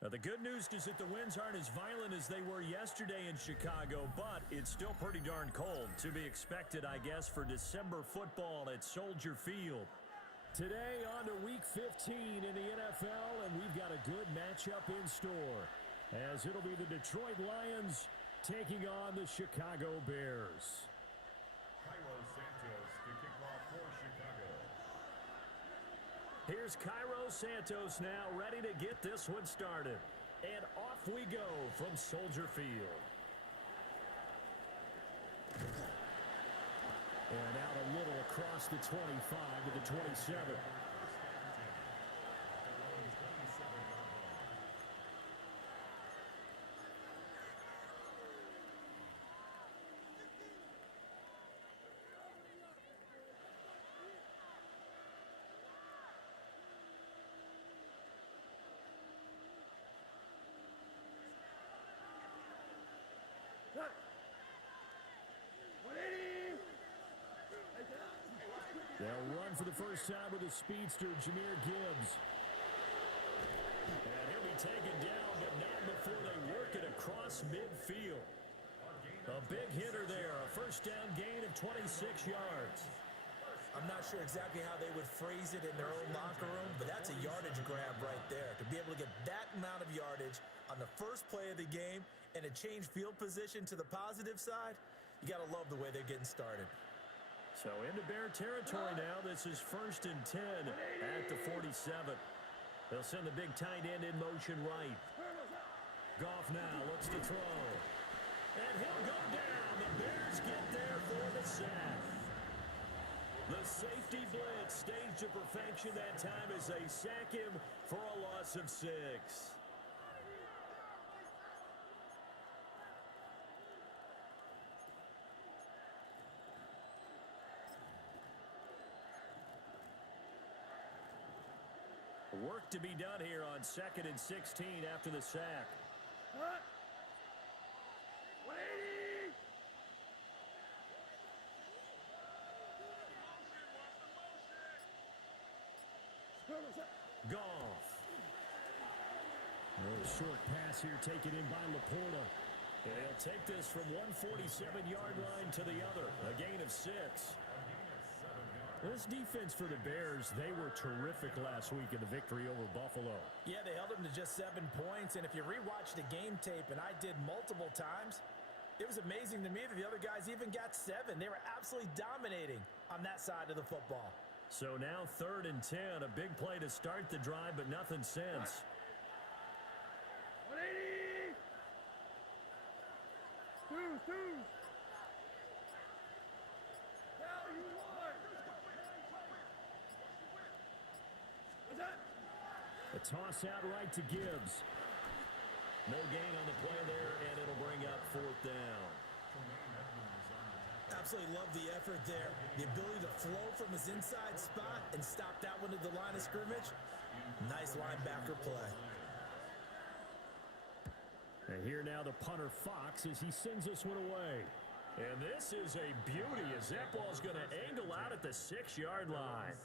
The good news is that the winds aren't as violent as they were yesterday in Chicago, but it's still pretty darn cold. To be expected, I guess, for December football at Soldier Field. Today on to Week 15 in the NFL, and we've got a good matchup in store, as it'll be the Detroit Lions taking on the Chicago Bears. Cairo Santos to kick off for Chicago. Here's Cairo Santos now, ready to get this one started. And off we go from Soldier Field. And out a little across the 25 to the 27. They'll run for the first time with a speedster, Jahmyr Gibbs. And he'll be taken down, but not before they work it across midfield. A big hitter there, a first down gain of 26 yards. I'm not sure exactly how they would phrase it in their own locker room, but that's a yardage grab right there. To be able to get that amount of yardage on the first play of the game and to change field position to the positive side, you got to love the way they're getting started. So into Bear territory now. This is 1st and 10 at the 47. They'll send the big tight end in motion right. Goff now looks to throw. And he'll go down. The Bears get there for the sack. The safety blitz staged to perfection that time as they sack him for a loss of 6. Work to be done here on 2nd and 16 after the sack. What? 180! Goff. A short pass here taken in by Laporta. And they'll take this from 147-yard line to the other. A gain of 6. This defense for the Bears, they were terrific last week in the victory over Buffalo. Yeah, they held them to just 7 points, and if you rewatch the game tape, and I did multiple times, it was amazing to me that the other guys even got 7. They were absolutely dominating on that side of the football. So now 3rd and 10, a big play to start the drive, but nothing since. 180! Two. Tell you what. What's that? A toss out right to Gibbs. No gain on the play there, and it'll bring up 4th down. Absolutely love the effort there. The ability to flow from his inside spot and stop that one at the line of scrimmage. Nice linebacker play. And here now the punter Fox as he sends this one away. And this is a beauty as that ball's going to angle out at the 6-yard line.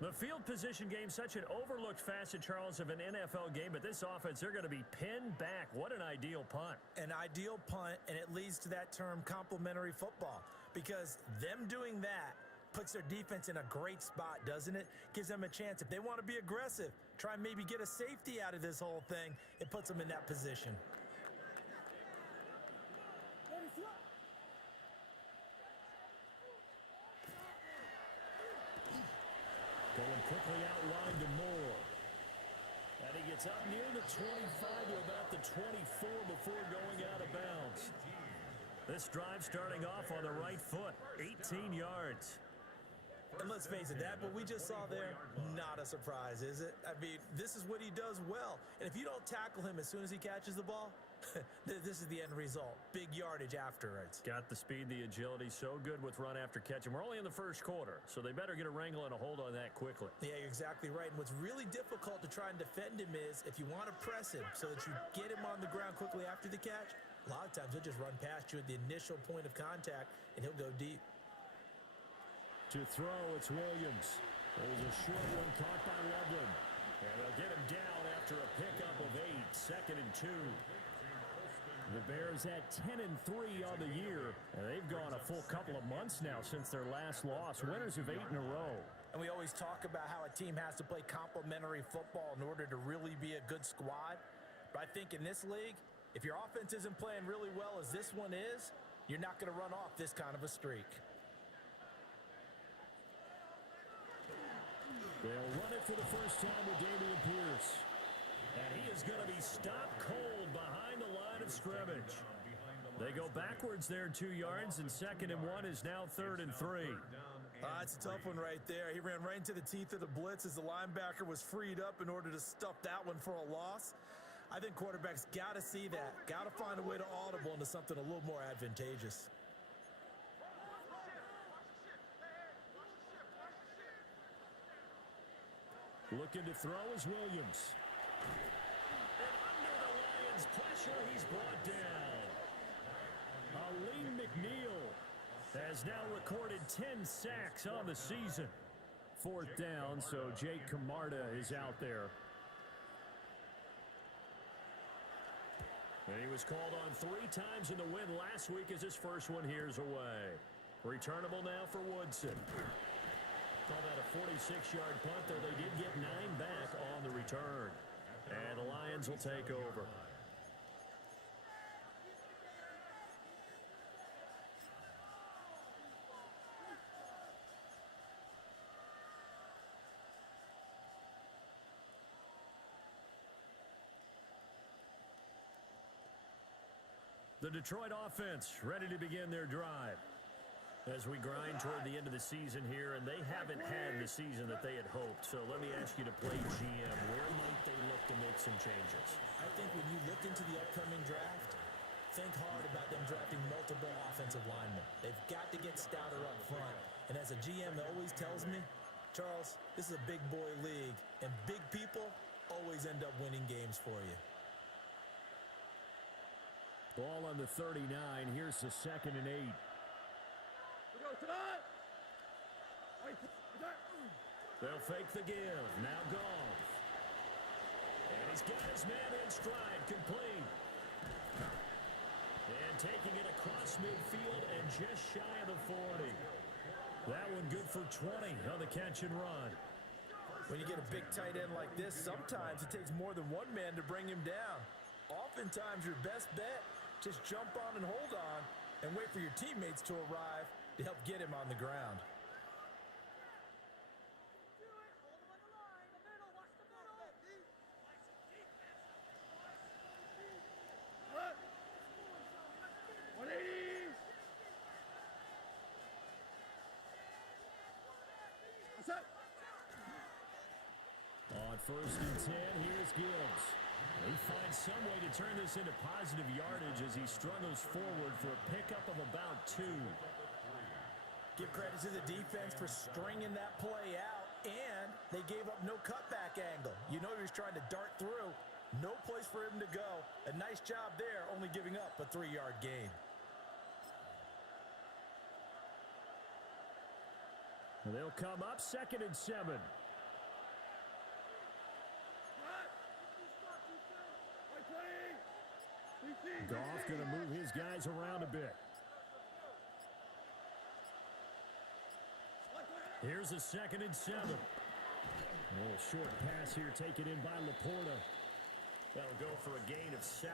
The field position game, such an overlooked facet, Charles, of an NFL game, but this offense, they're going to be pinned back. What an ideal punt. An ideal punt, and it leads to that term complementary football, because them doing that puts their defense in a great spot, doesn't it? Gives them a chance. If they want to be aggressive, try and maybe get a safety out of this whole thing, it puts them in that position. Going quickly out wide to Moore. And he gets up near the 25 to about the 24 before going out of bounds. This drive starting off on the right foot, 18 yards. And let's face it, that what we just saw there, not a surprise, is it? I mean, this is what he does well. And if you don't tackle him as soon as he catches the ball, this is the end result. Big yardage afterwards. Got the speed, the agility, so good with run after catch. And we're only in the first quarter, so they better get a wrangle and a hold on that quickly. Yeah, you're exactly right. And what's really difficult to try and defend him is if you want to press him so that you get him on the ground quickly after the catch, a lot of times he'll just run past you at the initial point of contact, and he'll go deep. To throw, it's Williams. There's a short one caught by Loveland. And they'll get him down after a pickup of 8, 2nd and 2. The Bears at 10-3 on the year, and they've gone a full couple of months now since their last loss. Winners of 8 in a row. And we always talk about how a team has to play complementary football in order to really be a good squad. But I think in this league, if your offense isn't playing really well as this one is, you're not going to run off this kind of a streak. They'll run it for the first time with Dameon Pierce. And he is going to be stopped cold behind the line of scrimmage. They go backwards there 2 yards, and 2nd and 1 is now 3rd and 3. It's a tough one right there. He ran right into the teeth of the blitz as the linebacker was freed up in order to stuff that one for a loss. I think quarterbacks got to see that. Got to find a way to audible into something a little more advantageous. Looking to throw is Williams. And under the Lions' pressure, he's brought down. Aleem McNeil has now recorded 10 sacks on the season. 4th down, so Jake Camarda is out there. And he was called on 3 times in the win last week as his first one here's away. Returnable now for Woodson. Call that a 46-yard punt, though they did get 9 back on the return. And the Lions will take over. The Detroit offense ready to begin their drive as we grind toward the end of the season here, and they haven't had the season that they had hoped. So let me ask you to play GM. Where might they look to make some changes? I think when you look into the upcoming draft, think hard about them drafting multiple offensive linemen. They've got to get stouter up front. And as a GM always tells me, Charles, this is a big boy league, and big people always end up winning games for you. Ball on the 39. Here's the 2nd and 8. They'll fake the give. Now Goff. And he's got his man in stride, complete. And taking it across midfield and just shy of the 40. That one good for 20 on the catch and run. When you get a big tight end like this, sometimes it takes more than one man to bring him down. Oftentimes your best bet, just jump on and hold on and wait for your teammates to arrive to help get him on the ground. On 1st and 10, here's Gibbs. He finds some way to turn this into positive yardage as he struggles forward for a pickup of about 2. Give credit to the defense for stringing that play out, and they gave up no cutback angle. You know he was trying to dart through. No place for him to go. A nice job there, only giving up a 3-yard gain. They'll come up 2nd and 7. Goff going to move his guys around a bit. Here's a 2nd and 7. A little short pass here taken in by Laporta. That'll go for a gain of 7.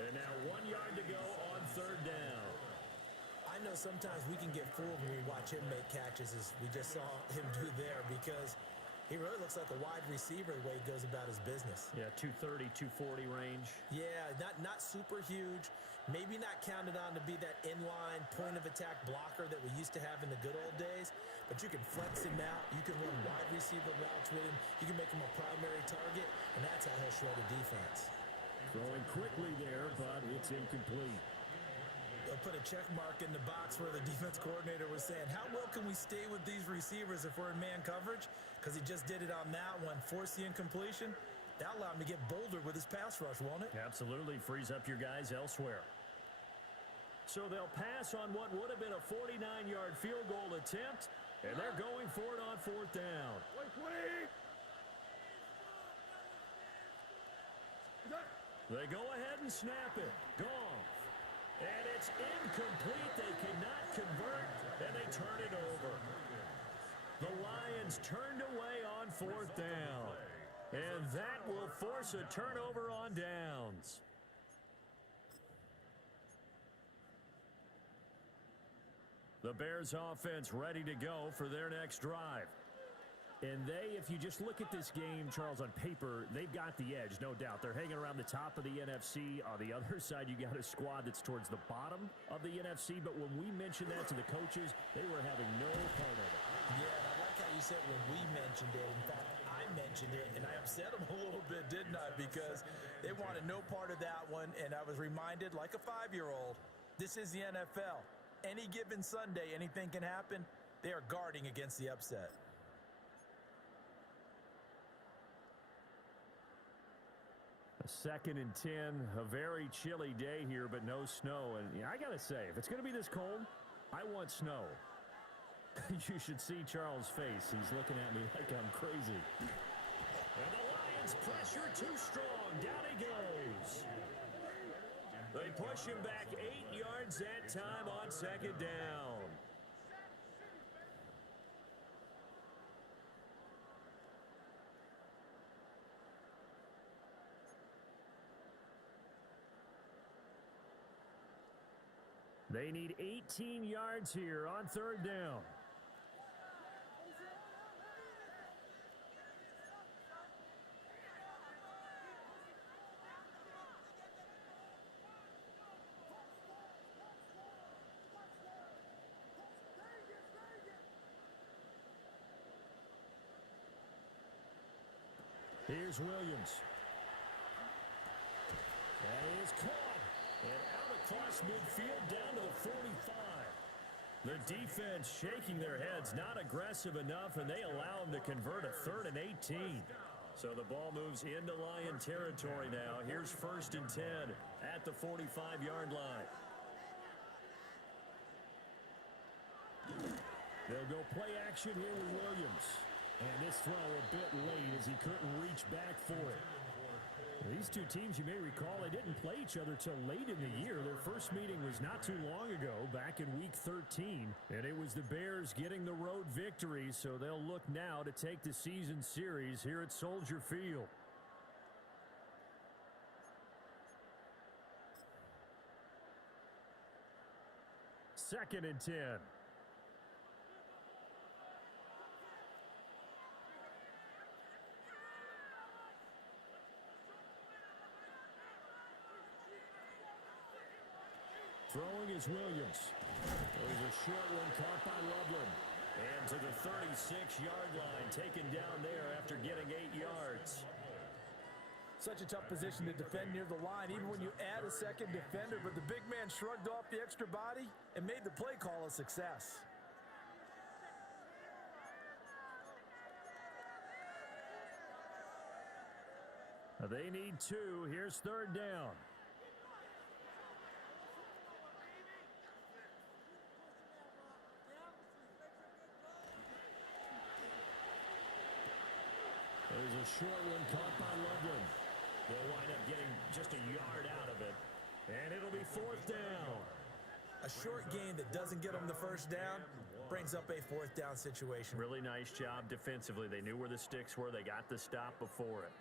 And now 1 yard to go on 3rd down. I know sometimes we can get fooled when we watch him make catches as we just saw him do there, because he really looks like a wide receiver the way he goes about his business. Yeah, 230, 240 range. Yeah, not super huge. Maybe not counted on to be that inline point-of-attack blocker that we used to have in the good old days. But you can flex him out. You can run wide receiver routes with him. You can make him a primary target, and that's how he'll shred a defense. Throwing quickly there, but it's incomplete. They'll put a check mark in the box where the defense coordinator was saying, how well can we stay with these receivers if we're in man coverage? Because he just did it on that one, forced the incompletion. That'll allow him to get bolder with his pass rush, won't it? Absolutely. Frees up your guys elsewhere. So they'll pass on what would have been a 49-yard field goal attempt, and they're going for it on 4th down. They go ahead and snap it. Goff. And it's incomplete. They cannot convert, and they turn it over. The Lions turned away on 4th down. And that will force a turnover on downs. The Bears offense ready to go for their next drive. And they, if you just look at this game, Charles, on paper, they've got the edge, no doubt. They're hanging around the top of the NFC. On the other side, you got a squad that's towards the bottom of the NFC. But when we mentioned that to the coaches, they were having no part of it. Yeah, and I like how you said when we mentioned it. In fact, I mentioned it, and I upset them a little bit, didn't I? Because they wanted no part of that one, and I was reminded, like a 5-year-old, this is the NFL. Any given Sunday, anything can happen. They are guarding against the upset. A 2nd and 10, a very chilly day here, but no snow. And yeah, I got to say, if it's going to be this cold, I want snow. You should see Charles' face. He's looking at me like I'm crazy. And the Lions pressure too strong. Down he goes. They push him back 8 yards that time on 2nd down. They need 18 yards here on 3rd down. Here's Williams. That is caught. And out across midfield down to the 45. The defense shaking their heads, not aggressive enough, and they allow them to convert a 3rd and 18. So the ball moves into Lion territory now. Here's 1st and 10 at the 45-yard line. They'll go play action here with Williams. And this throw a bit late as he couldn't reach back for it. These two teams, you may recall, they didn't play each other till late in the year. Their first meeting was not too long ago, back in Week 13. And it was the Bears getting the road victory, so they'll look now to take the season series here at Soldier Field. Second and 10. Throwing is Williams. There's a short one caught by Loveland. And to the 36-yard line, taken down there after getting 8 yards. Such a tough position to defend near the line, even when you add a second defender. But the big man shrugged off the extra body and made the play call a success. They need 2. Here's 3rd down. There's a short one caught by Loveland. They'll wind up getting just a yard out of it. And it'll be 4th down. A short gain that doesn't get them the first down brings up a 4th down situation. Really nice job defensively. They knew where the sticks were. They got the stop before it.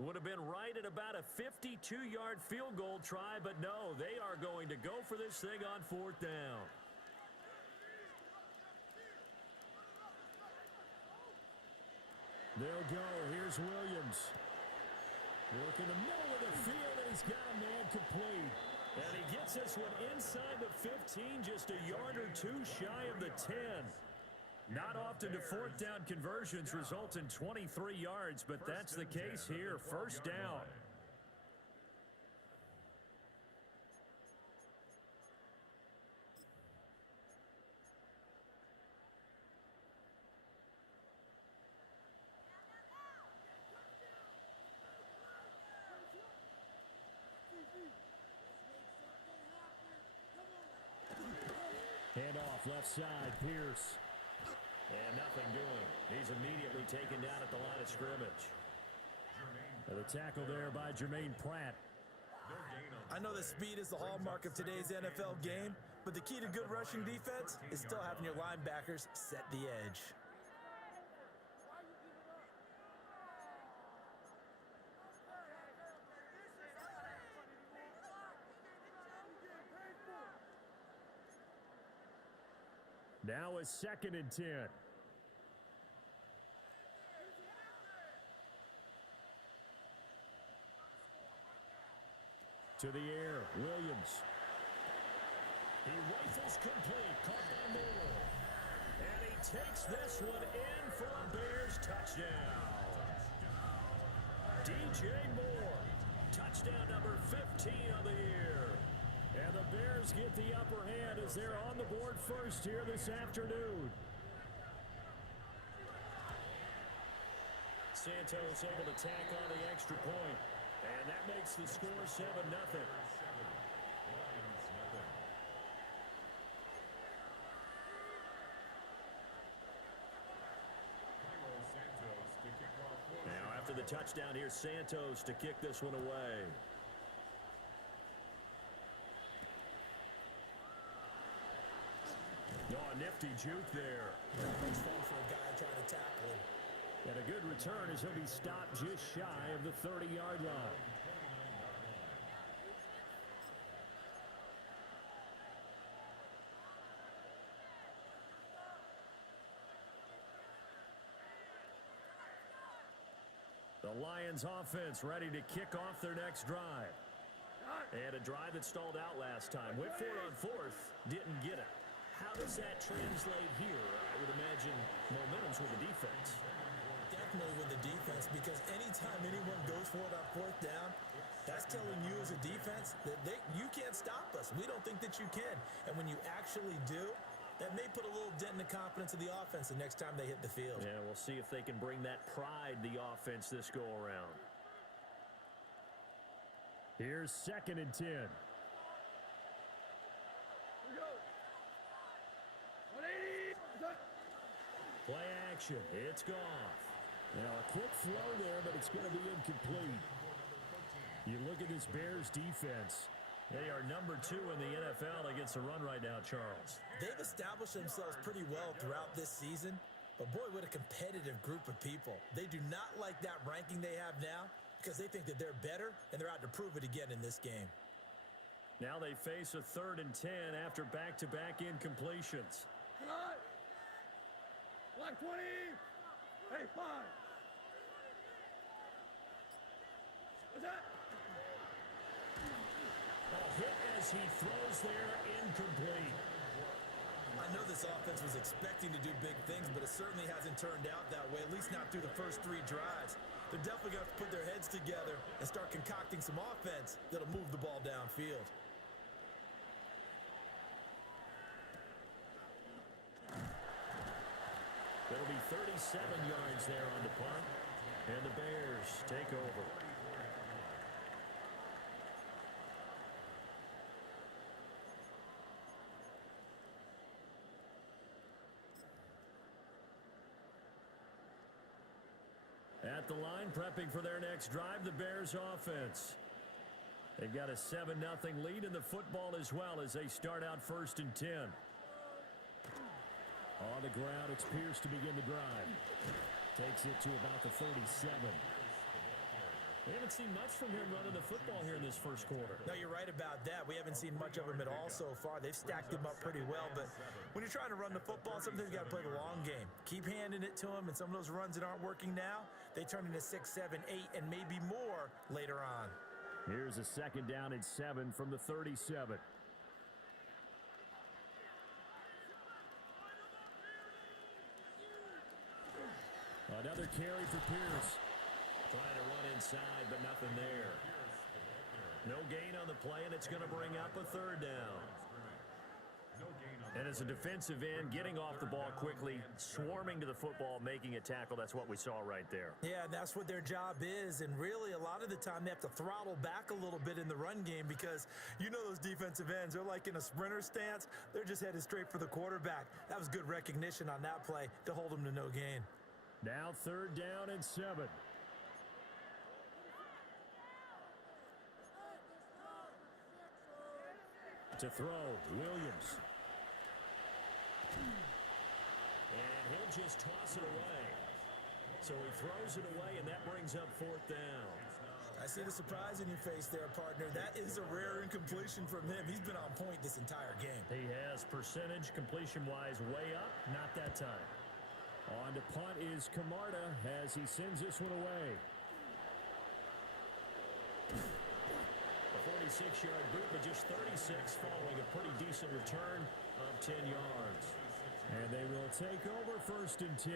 Would have been right at about a 52-yard field goal try, but no, they are going to go for this thing on 4th down. They'll go. Here's Williams. Working the middle of the field, and he's got a man complete. And he gets this one inside the 15, just a yard or 2 shy of the 10. Not often do 4th down conversions result in 23 yards, but that's the case here. 1st down. Hand off left left side, Pierce. And nothing doing. He's immediately taken down at the line of scrimmage. And the tackle there by Jermaine Pratt. I know that speed is the hallmark of today's NFL game, but the key to good rushing defense is still having your linebackers set the edge. Now a 2nd and 10. To the air, Williams. He rifles complete, caught by Moore. And he takes this one in for a Bears touchdown. DJ Moore, touchdown number 15 of the year. And the Bears get the upper hand as they're on the board first here this afternoon. Santos able to tack on the extra point. And that makes the score 7-0. Now after the touchdown, here's Santos to kick this one away. Oh, a nifty juke there. Much fun for a guy trying to tackle him. And a good return as he'll be stopped just shy of the 30-yard line. The Lions offense ready to kick off their next drive. And a drive that stalled out last time. Went for it on 4th, didn't get it. How does that translate here? I would imagine momentum's with the defense. Definitely with the defense, because anytime anyone goes for it on 4th down, that's telling you as a defense that you can't stop us. We don't think that you can. And when you actually do, that may put a little dent in the confidence of the offense the next time they hit the field. Yeah, we'll see if they can bring that pride the offense this go around. Here's 2nd and 10. Here we go. 180. Play action. It's Goff. Now a quick throw there, but it's going to be incomplete. You look at this Bears defense. They are number 2 in the NFL against the run right now, Charles. They've established themselves pretty well throughout this season, but boy, what a competitive group of people. They do not like that ranking they have now because they think that they're better, and they're out to prove it again in this game. Now they face a 3rd and 10 after back-to-back incompletions. Black 20. Hey, 5. What's that? Hit as he throws there, incomplete. I know this offense was expecting to do big things, but it certainly hasn't turned out that way, at least not through the first 3 drives. They're definitely going to have to put their heads together and start concocting some offense that'll move the ball downfield. It'll be 37 yards there on the punt, and the Bears take over. At the line, prepping for their next drive, the Bears offense. They've got a 7-0 lead in the football as well as they start out 1st and 10. On the ground, it's Pierce to begin the drive. Takes it to about the 37. We haven't seen much from him running the football here in this first quarter. No, you're right about that. We haven't seen much of him at all so far. They've stacked him up pretty well, but when you're trying to run the football, sometimes you got to play the long game. Keep handing it to him, and some of those runs that aren't working now, they turn into 6, 7, 8, and maybe more later on. Here's a 2nd down and 7 from the 37. Another carry for Pierce. Trying to run inside, but nothing there. No gain on the play, and it's going to bring up a 3rd down. No gain on And as a defensive end, getting off the ball quickly, swarming to the football, making a tackle, that's what we saw right there. Yeah, that's what their job is, and really a lot of the time they have to throttle back a little bit in the run game because you know those defensive ends, they're like in a sprinter stance. They're just headed straight for the quarterback. That was good recognition on that play to hold them to no gain. Now 3rd down and 7. To throw, Williams. And he'll just toss it away. So he throws it away, and that brings up 4th down. I see the surprise in your face there, partner. That is a rare incompletion from him. He's been on point this entire game. He has percentage completion-wise way up, not that time. On to punt is Camarda as he sends this one away. A 46-yard boot, but just 36 following a pretty decent return of 10 yards. And they will take over 1st and 10.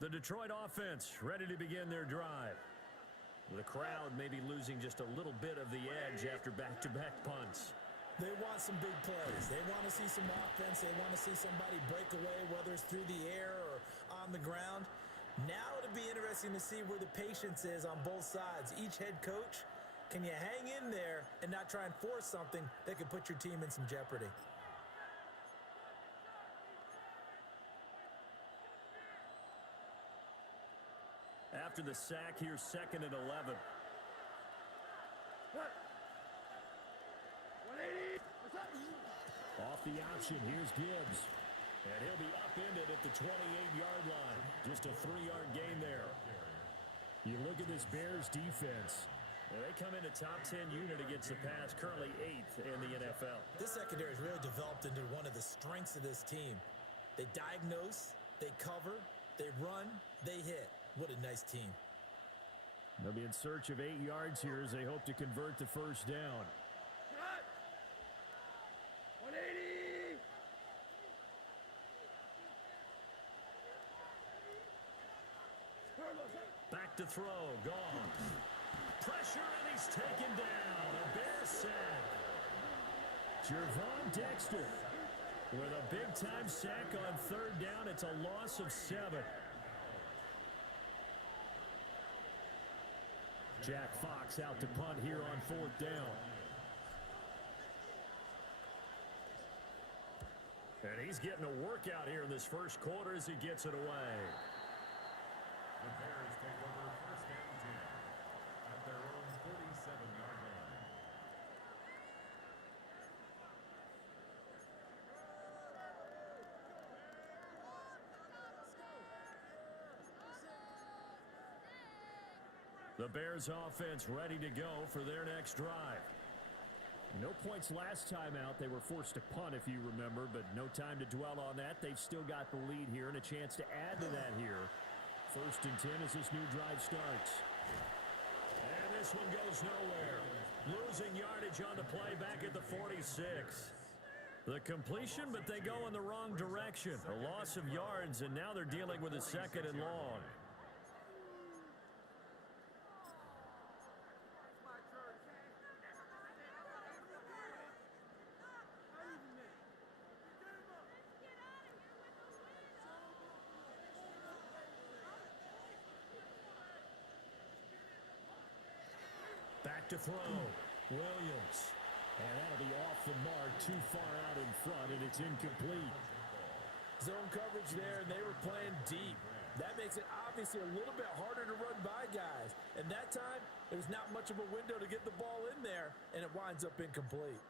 The Detroit offense ready to begin their drive. The crowd may be losing just a little bit of the edge after back-to-back punts. They want some big plays. They want to see some offense. They want to see somebody break away, whether it's through the air or on the ground. Now it'll be interesting to see where the patience is on both sides. Each head coach, can you hang in there and not try and force something that could put your team in some jeopardy? After the sack, here's 2nd and 11. Off the option, here's Gibbs. And he'll be upended at the 28-yard line. Just a 3-yard gain there. You look at this Bears defense. They come in a top 10 unit against the pass, currently 8th in the NFL. This secondary has really developed into one of the strengths of this team. They diagnose, they cover, they run, they hit. What a nice team. They'll be in search of 8 yards here as they hope to convert the 1st down. 180. Back to throw, gone. Pressure, and he's taken down. A Bear sack. Jervon Dexter with a big-time sack on 3rd down. It's a loss of 7. Jack Fox out to punt here on 4th down. And he's getting a workout here in this first quarter as he gets it away. The Bears take over 1st and 10 at their own 47-yard line. The Bears offense ready to go for their next drive. No points last time out. They were forced to punt, if you remember, but no time to dwell on that. They've still got the lead here and a chance to add to that here. 1st and 10 as this new drive starts. And this one goes nowhere. Losing yardage on the play back at the 46. The completion, but they go in the wrong direction. A loss of yards, and now they're dealing with a 2nd and long. Back to throw. Williams. And that'll be off the mark, too far out in front, and it's incomplete. Zone coverage there, and they were playing deep. That makes it obviously a little bit harder to run by guys. And that time, there was not much of a window to get the ball in there, and it winds up incomplete.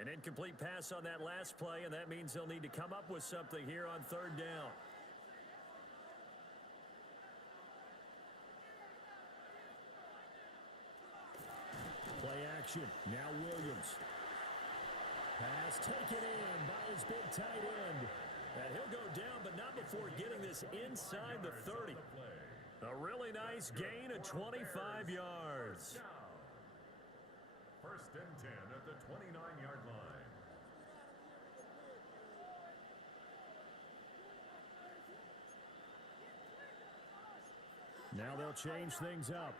An incomplete pass on that last play, and that means they'll need to come up with something here on 3rd down. Play action. Now Williams. Pass taken in by his big tight end. And he'll go down, but not before getting this inside the 30. A really nice gain of 25 yards. First and 10 at the 29-yard line. Now they'll change things up.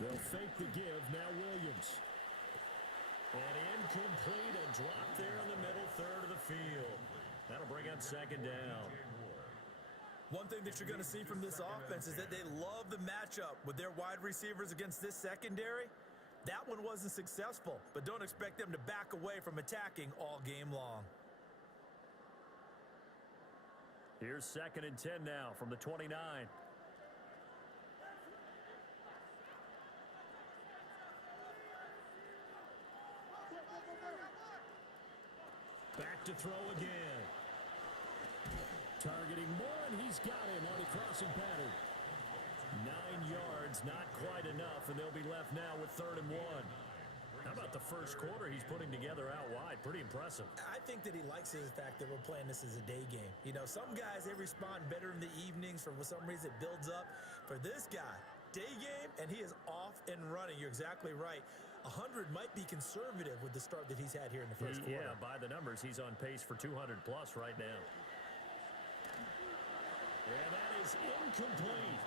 They'll fake the give. Now Williams. And incomplete and dropped there in the middle third of the field. That'll bring up second down. One thing that you're going to see from this offense is that they love the matchup with their wide receivers against this secondary. That one wasn't successful, but don't expect them to back away from attacking all game long. Here's second and 10 now from the 29. Back to throw again. Targeting more, and he's got him on the crossing pattern. 9 yards, not quite enough, and they'll be left now with 3rd and 1. How about the first quarter he's putting together out wide? Pretty impressive. I think that he likes the fact that we're playing this as a day game. You know, some guys, they respond better in the evenings. For some reason, it builds up. For this guy, day game, and he is off and running. You're exactly right. 100 might be conservative with the start that he's had here in the first quarter. Yeah, by the numbers, he's on pace for 200-plus right now. And that is incomplete.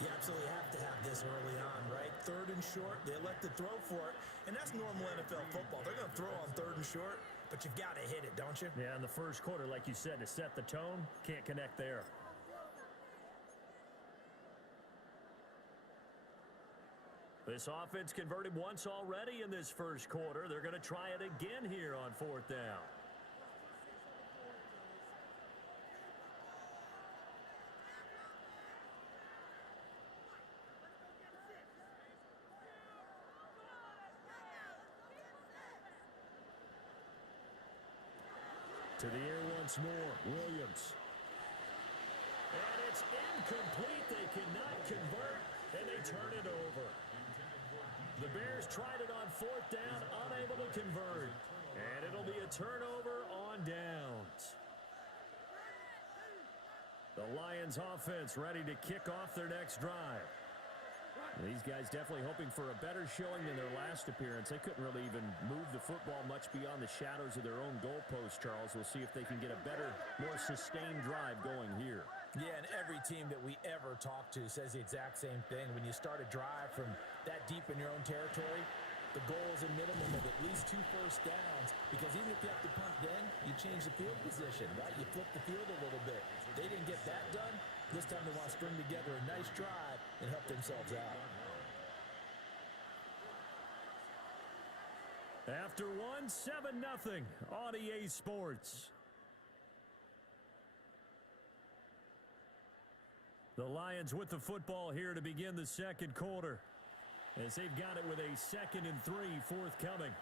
You absolutely have to have this early on, right? 3rd and short, they elect to throw for it, and that's normal NFL football. They're going to throw on 3rd and short, but you've got to hit it, don't you? Yeah, in the first quarter, like you said, to set the tone, can't connect there. This offense converted once already in this first quarter. They're going to try it again here on 4th down. To the air once more, Williams. And it's incomplete. They cannot convert, and they turn it over. The Bears tried it on 4th down, unable to convert. And it'll be a turnover on downs. The Lions offense ready to kick off their next drive. These guys definitely hoping for a better showing than their last appearance. They couldn't really even move the football much beyond the shadows of their own goalpost, Charles. We'll see if they can get a better, more sustained drive going here. Yeah, and every team that we ever talk to says the exact same thing. When you start a drive from that deep in your own territory, the goal is a minimum of at least 2 first downs, because even if you have to punt then, you change the field position, right? You flip the field a little bit. They didn't get that done. This time they want to string together a nice drive and help themselves out. After one, 7-0 on EA Sports. The Lions with the football here to begin the second quarter, as they've got it with a 2nd and 3 forthcoming.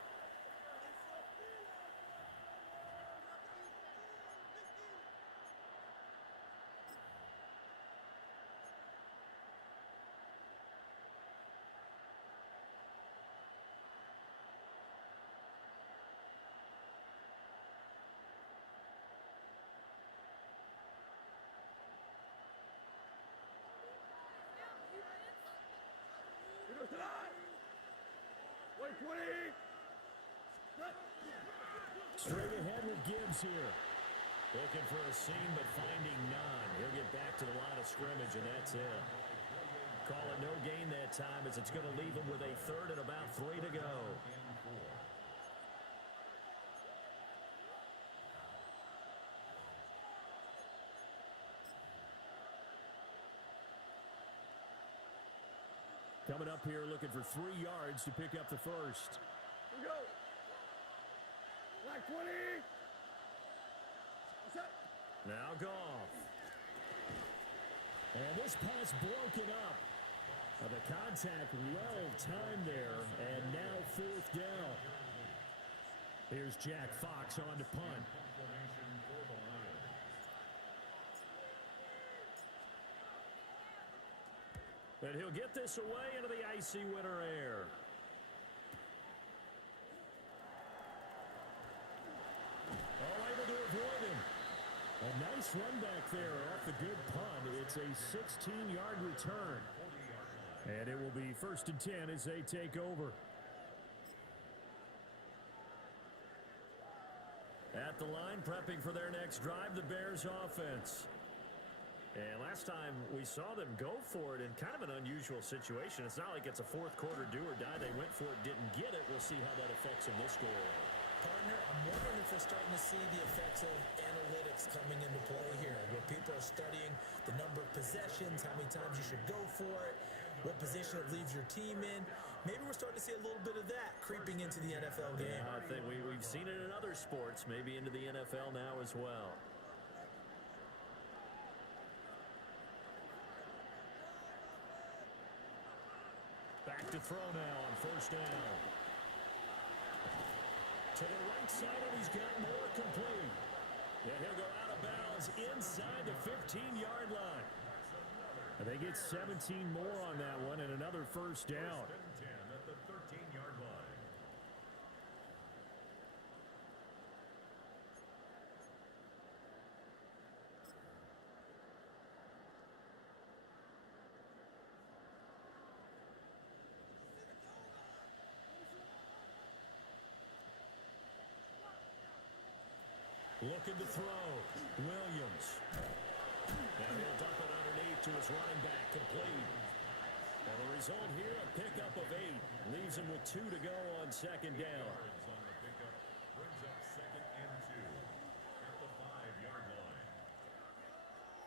Straight ahead with Gibbs here. Looking for a seam, but finding none. He'll get back to the line of scrimmage, and that's it. Call it no gain that time, as it's going to leave him with a 3rd and about 3 to go. Coming up here looking for 3 yards to pick up the first. Here we go. Black 20. Set. Now Goff. And this pass broken up. The contact well timed there, and now 4th down. Here's Jack Fox on to punt. And he'll get this away into the icy winter air. Oh, able to avoid him. A nice run back there off the good punt. It's a 16-yard return. And it will be 1st and 10 as they take over. At the line, prepping for their next drive, the Bears offense. And last time we saw them go for it in kind of an unusual situation. It's not like it's a fourth quarter do or die. They went for it, didn't get it. We'll see how that affects them this go around. Partner, I'm wondering if we're starting to see the effects of analytics coming into play here, where people are studying the number of possessions, how many times you should go for it, what position it leaves your team in. Maybe we're starting to see a little bit of that creeping into the NFL game. Yeah, I think we've seen it in other sports, maybe into the NFL now as well. Back to throw now on 1st down. To the right side, and he's got more complete. And he'll go out of bounds inside the 15-yard line. And they get 17 more on that one and another 1st down. 10 at the 13-yard line. Looking to throw. Williams. And he'll dump it underneath to his running back, complete. And the result here, a pickup of 8. Leaves him with 2 to go on 2nd down. Yards on the pickup brings up 2nd and 2 at the 5-yard line.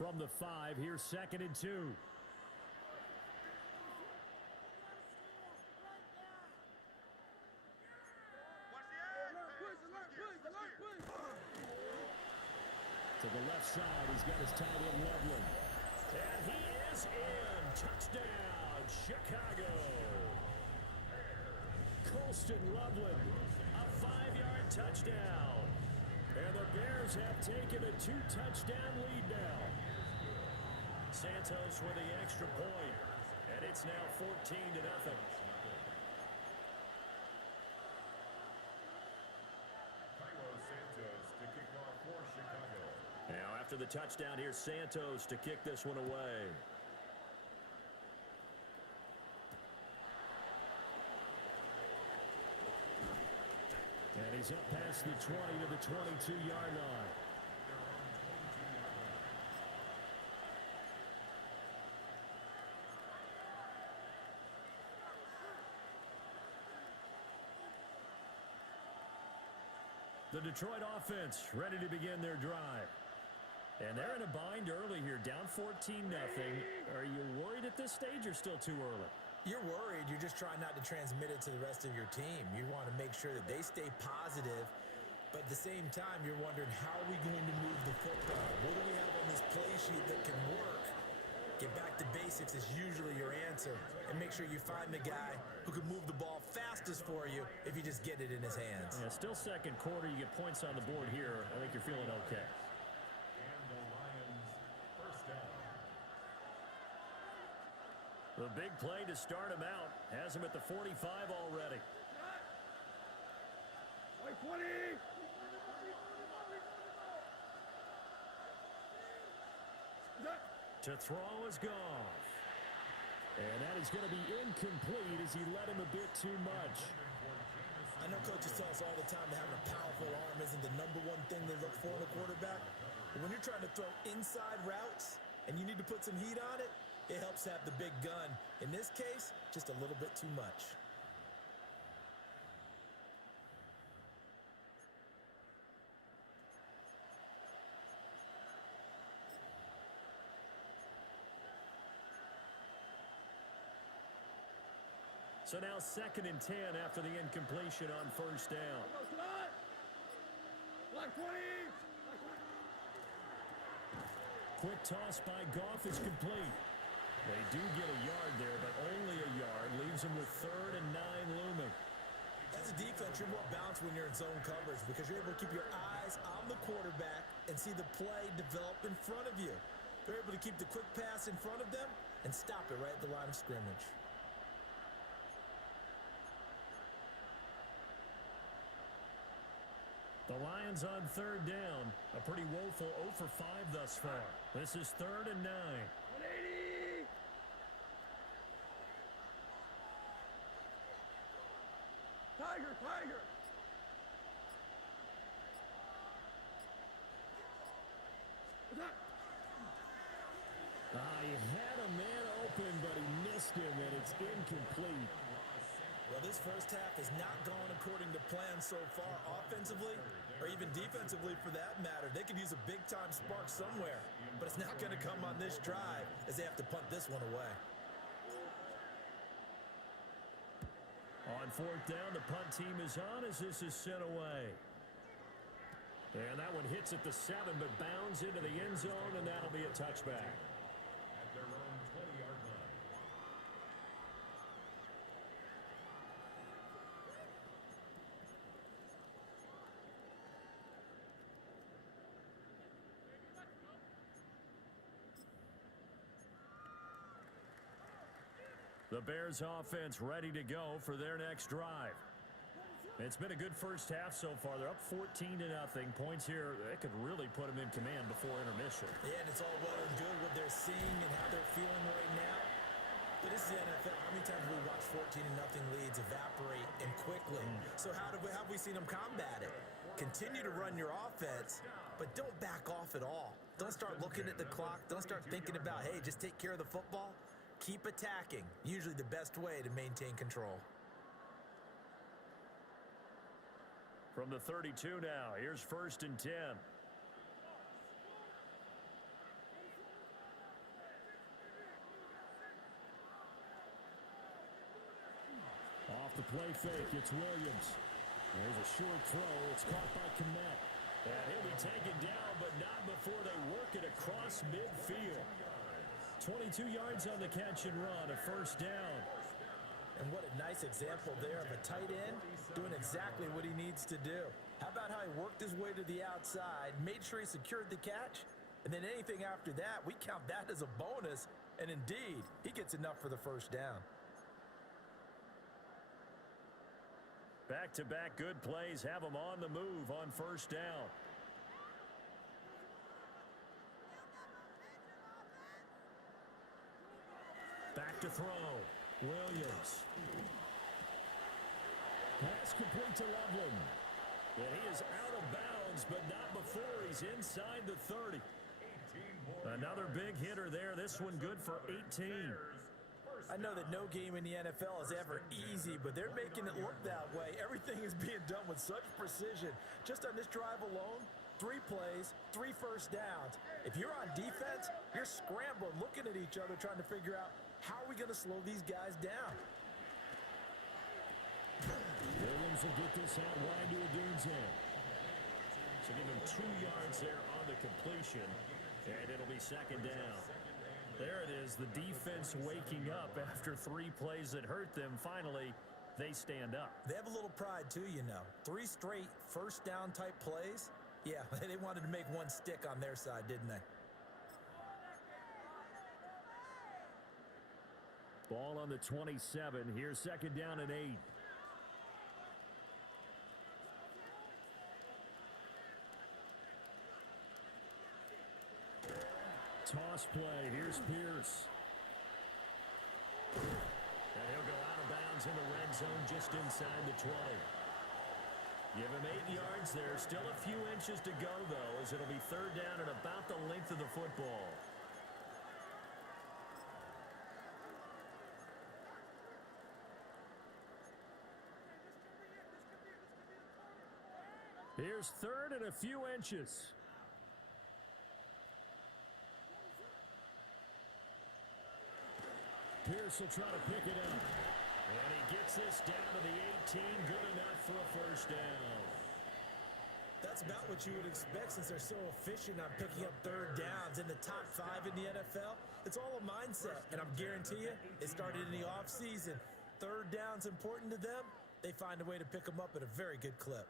From the 5, here's 2nd and 2. To the left side, he's got his tight end, Loveland. And he is in. Touchdown, Chicago. Colston Loveland, a 5-yard touchdown. And the Bears have taken a 2-touchdown lead now. Santos with the extra point. And it's now 14-0. Now, after the touchdown, here's Santos to kick this one away. And he's up past the 20 to the 22-yard line. The Detroit offense ready to begin their drive. And they're in a bind early here, down 14-0. Are you worried at this stage or still too early? You're worried. You're just trying not to transmit it to the rest of your team. You want to make sure that they stay positive, but at the same time, you're wondering, how are we going to move the football? What do we have on this play sheet that can work? Get back to basics is usually your answer, and make sure you find the guy who can move the ball fastest for you if you just get it in his hands. Yeah, still 2nd quarter. You get points on the board here. I think you're feeling okay. And the Lions 1st down. The big play to start him out has him at the 45 already. Like 20. To throw is Goff. And that is going to be incomplete as he led him a bit too much. I know coaches tell us all the time that having a powerful arm isn't the #1 thing they look for in a quarterback. But when you're trying to throw inside routes and you need to put some heat on it, it helps have the big gun. In this case, just a little bit too much. So now 2nd and 10 after the incompletion on 1st down. Like 20. Quick toss by Goff is complete. They do get a yard there, but only a yard. Leaves them with 3rd and 9 looming. As a defense, you're more balanced when you're in zone coverage because you're able to keep your eyes on the quarterback and see the play develop in front of you. They're able to keep the quick pass in front of them and stop it right at the line of scrimmage. The Lions on 3rd down. A pretty woeful 0 for 5 thus far. This is 3rd and 9. 180. against him, and it's incomplete. Well, this first half has not gone according to plan so far, offensively or even defensively for that matter. They could use a big-time spark somewhere, but it's not going to come on this drive as they have to punt this one away. On fourth down, the punt team is on as this is sent away. And that one hits at the 7, but bounds into the end zone, and that'll be a touchback. At their own 20-yard line. The Bears offense ready to go for their next drive. It's been a good first half so far. They're up 14-0. Points here, that could really put them in command before intermission. Yeah, and it's all well and good what they're seeing and how they're feeling right now. But this is the NFL. How many times have we watched 14-0 leads evaporate and quickly? So how have we seen them combat it? Continue to run your offense, but don't back off at all. Don't start looking at the clock. Don't start thinking about, hey, just take care of the football. Keep attacking. Usually the best way to maintain control. From the 32 now, here's 1st and 10. Off the play fake, it's Williams. There's a short throw. It's caught by Kmet. And he'll be taken down, but not before they work it across midfield. 22 yards on the catch and run, a 1st down. And what a nice example there of a tight end doing exactly what he needs to do. How about how he worked his way to the outside, made sure he secured the catch, and then anything after that, we count that as a bonus. And indeed, he gets enough for the 1st down. Back-to-back good plays have him on the move on 1st down. Back to throw. Williams. Pass complete to Loveland. And he is out of bounds, but not before he's inside the 30. Another big hitter there. This one good for 18. I know that no game in the NFL is ever easy, but they're making it look that way. Everything is being done with such precision. Just on this drive alone, 3 plays, 3 1st downs. If you're on defense, you're scrambling, looking at each other, trying to figure out how are we going to slow these guys down. Williams will get this out wide to Odunze. So give him 2 yards there on the completion, and it'll be 2nd down. There it is, the defense waking up after 3 plays that hurt them. Finally, they stand up. They have a little pride too, you know. 3 straight 1st down type plays. Yeah, they wanted to make one stick on their side, didn't they? Ball on the 27. Here's 2nd down and 8. Toss play. Here's Pierce. And he'll go out of bounds in the red zone just inside the 20. Give him 8 yards there. Still a few inches to go, though, as it'll be 3rd down and about the length of the football. Here's 3rd and a few inches. Pierce will try to pick it up. And he gets this down to the 18. Good enough for a 1st down. That's about what you would expect since they're so efficient on picking up 3rd downs in the top 5 in the NFL. It's all a mindset, and I'm guarantee you, it started in the offseason. 3rd down's important to them. They find a way to pick them up at a very good clip.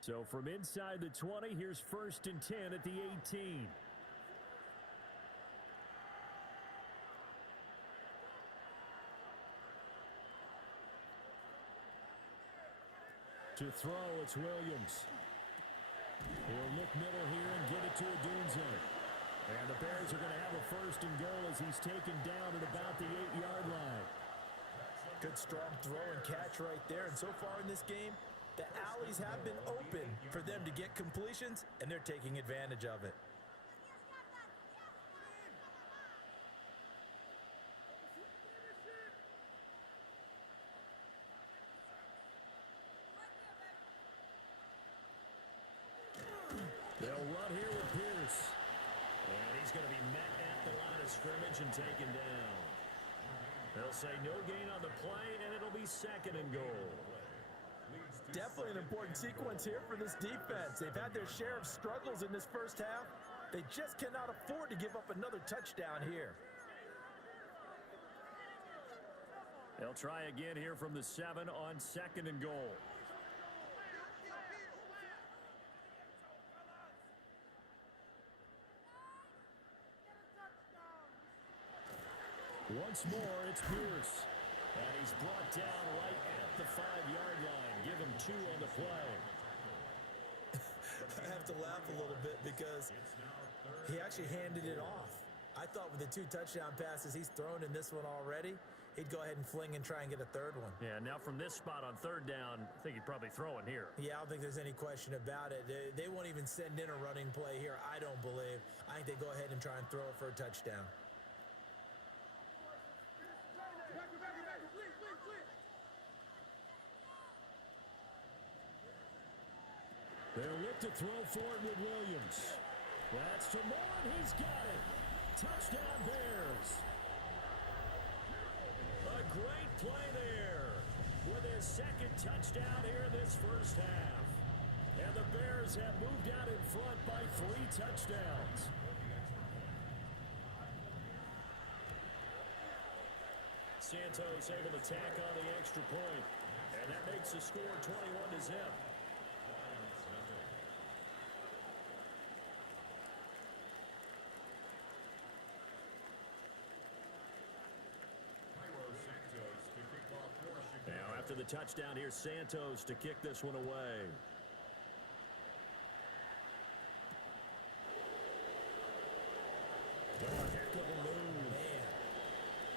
So from inside the 20, here's 1st and 10 at the 18. To throw, it's Williams. He'll look middle here and get it to Odunze. And the Bears are going to have a 1st and goal as he's taken down at about the 8-yard line. Good strong throw and catch right there. And so far in this game, the alleys have been open for them to get completions, and they're taking advantage of it. Pierce. And he's going to be met at the line of scrimmage and taken down. They'll say no gain on the play, and it'll be second and goal. Definitely an important sequence here for this defense. They've had their share of struggles in this first half. They just cannot afford to give up another touchdown here. They'll try again here from the 7 on second and goal. Once more, it's Pierce. And he's brought down right at the 5-yard line. Give him 2 on the play. I have to laugh a little bit because he actually handed it off. I thought with the 2 touchdown passes he's thrown in this one already, he'd go ahead and fling and try and get a third one. Yeah, now from this spot on third down, I think he'd probably throw it here. Yeah, I don't think there's any question about it. They won't even send in a running play here, I don't believe. I think they go ahead and try and throw it for a touchdown. They'll look to throw for it with Williams. That's to Moore, and he's got it. Touchdown Bears. A great play there with his second touchdown here in this first half. And the Bears have moved out in front by 3 touchdowns. Santos able to tack on the extra point. And that makes the score 21-0. Now after the touchdown, here's Santos to kick this one away. Oh, heck of a move.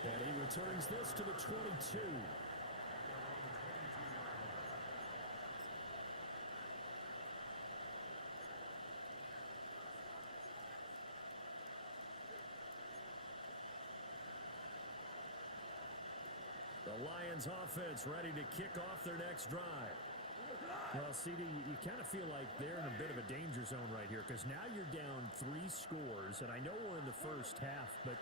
Man. And he returns this to the 22. The Lions offense ready to kick off their next drive. Well, CD, you kind of feel like they're in a bit of a danger zone right here because now you're down 3 scores, and I know we're in the first half, but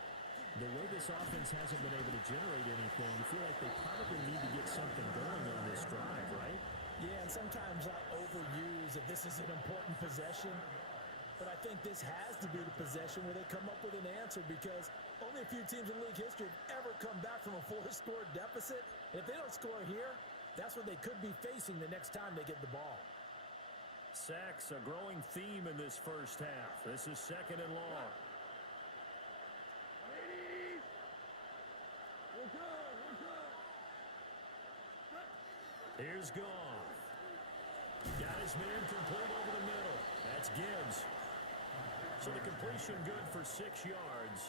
the way this offense hasn't been able to generate anything, you feel like they probably need to get something going on this drive, right? Yeah, and sometimes I overuse that this is an important possession, but I think this has to be the possession where they come up with an answer because only a few teams in league history have ever come back from a 4-score deficit. And if they don't score here, that's what they could be facing the next time they get the ball. Sacks, a growing theme in this first half. This is second and long. Here's Goff. Got his man complete over the middle. That's Gibbs. So the completion good for 6 yards.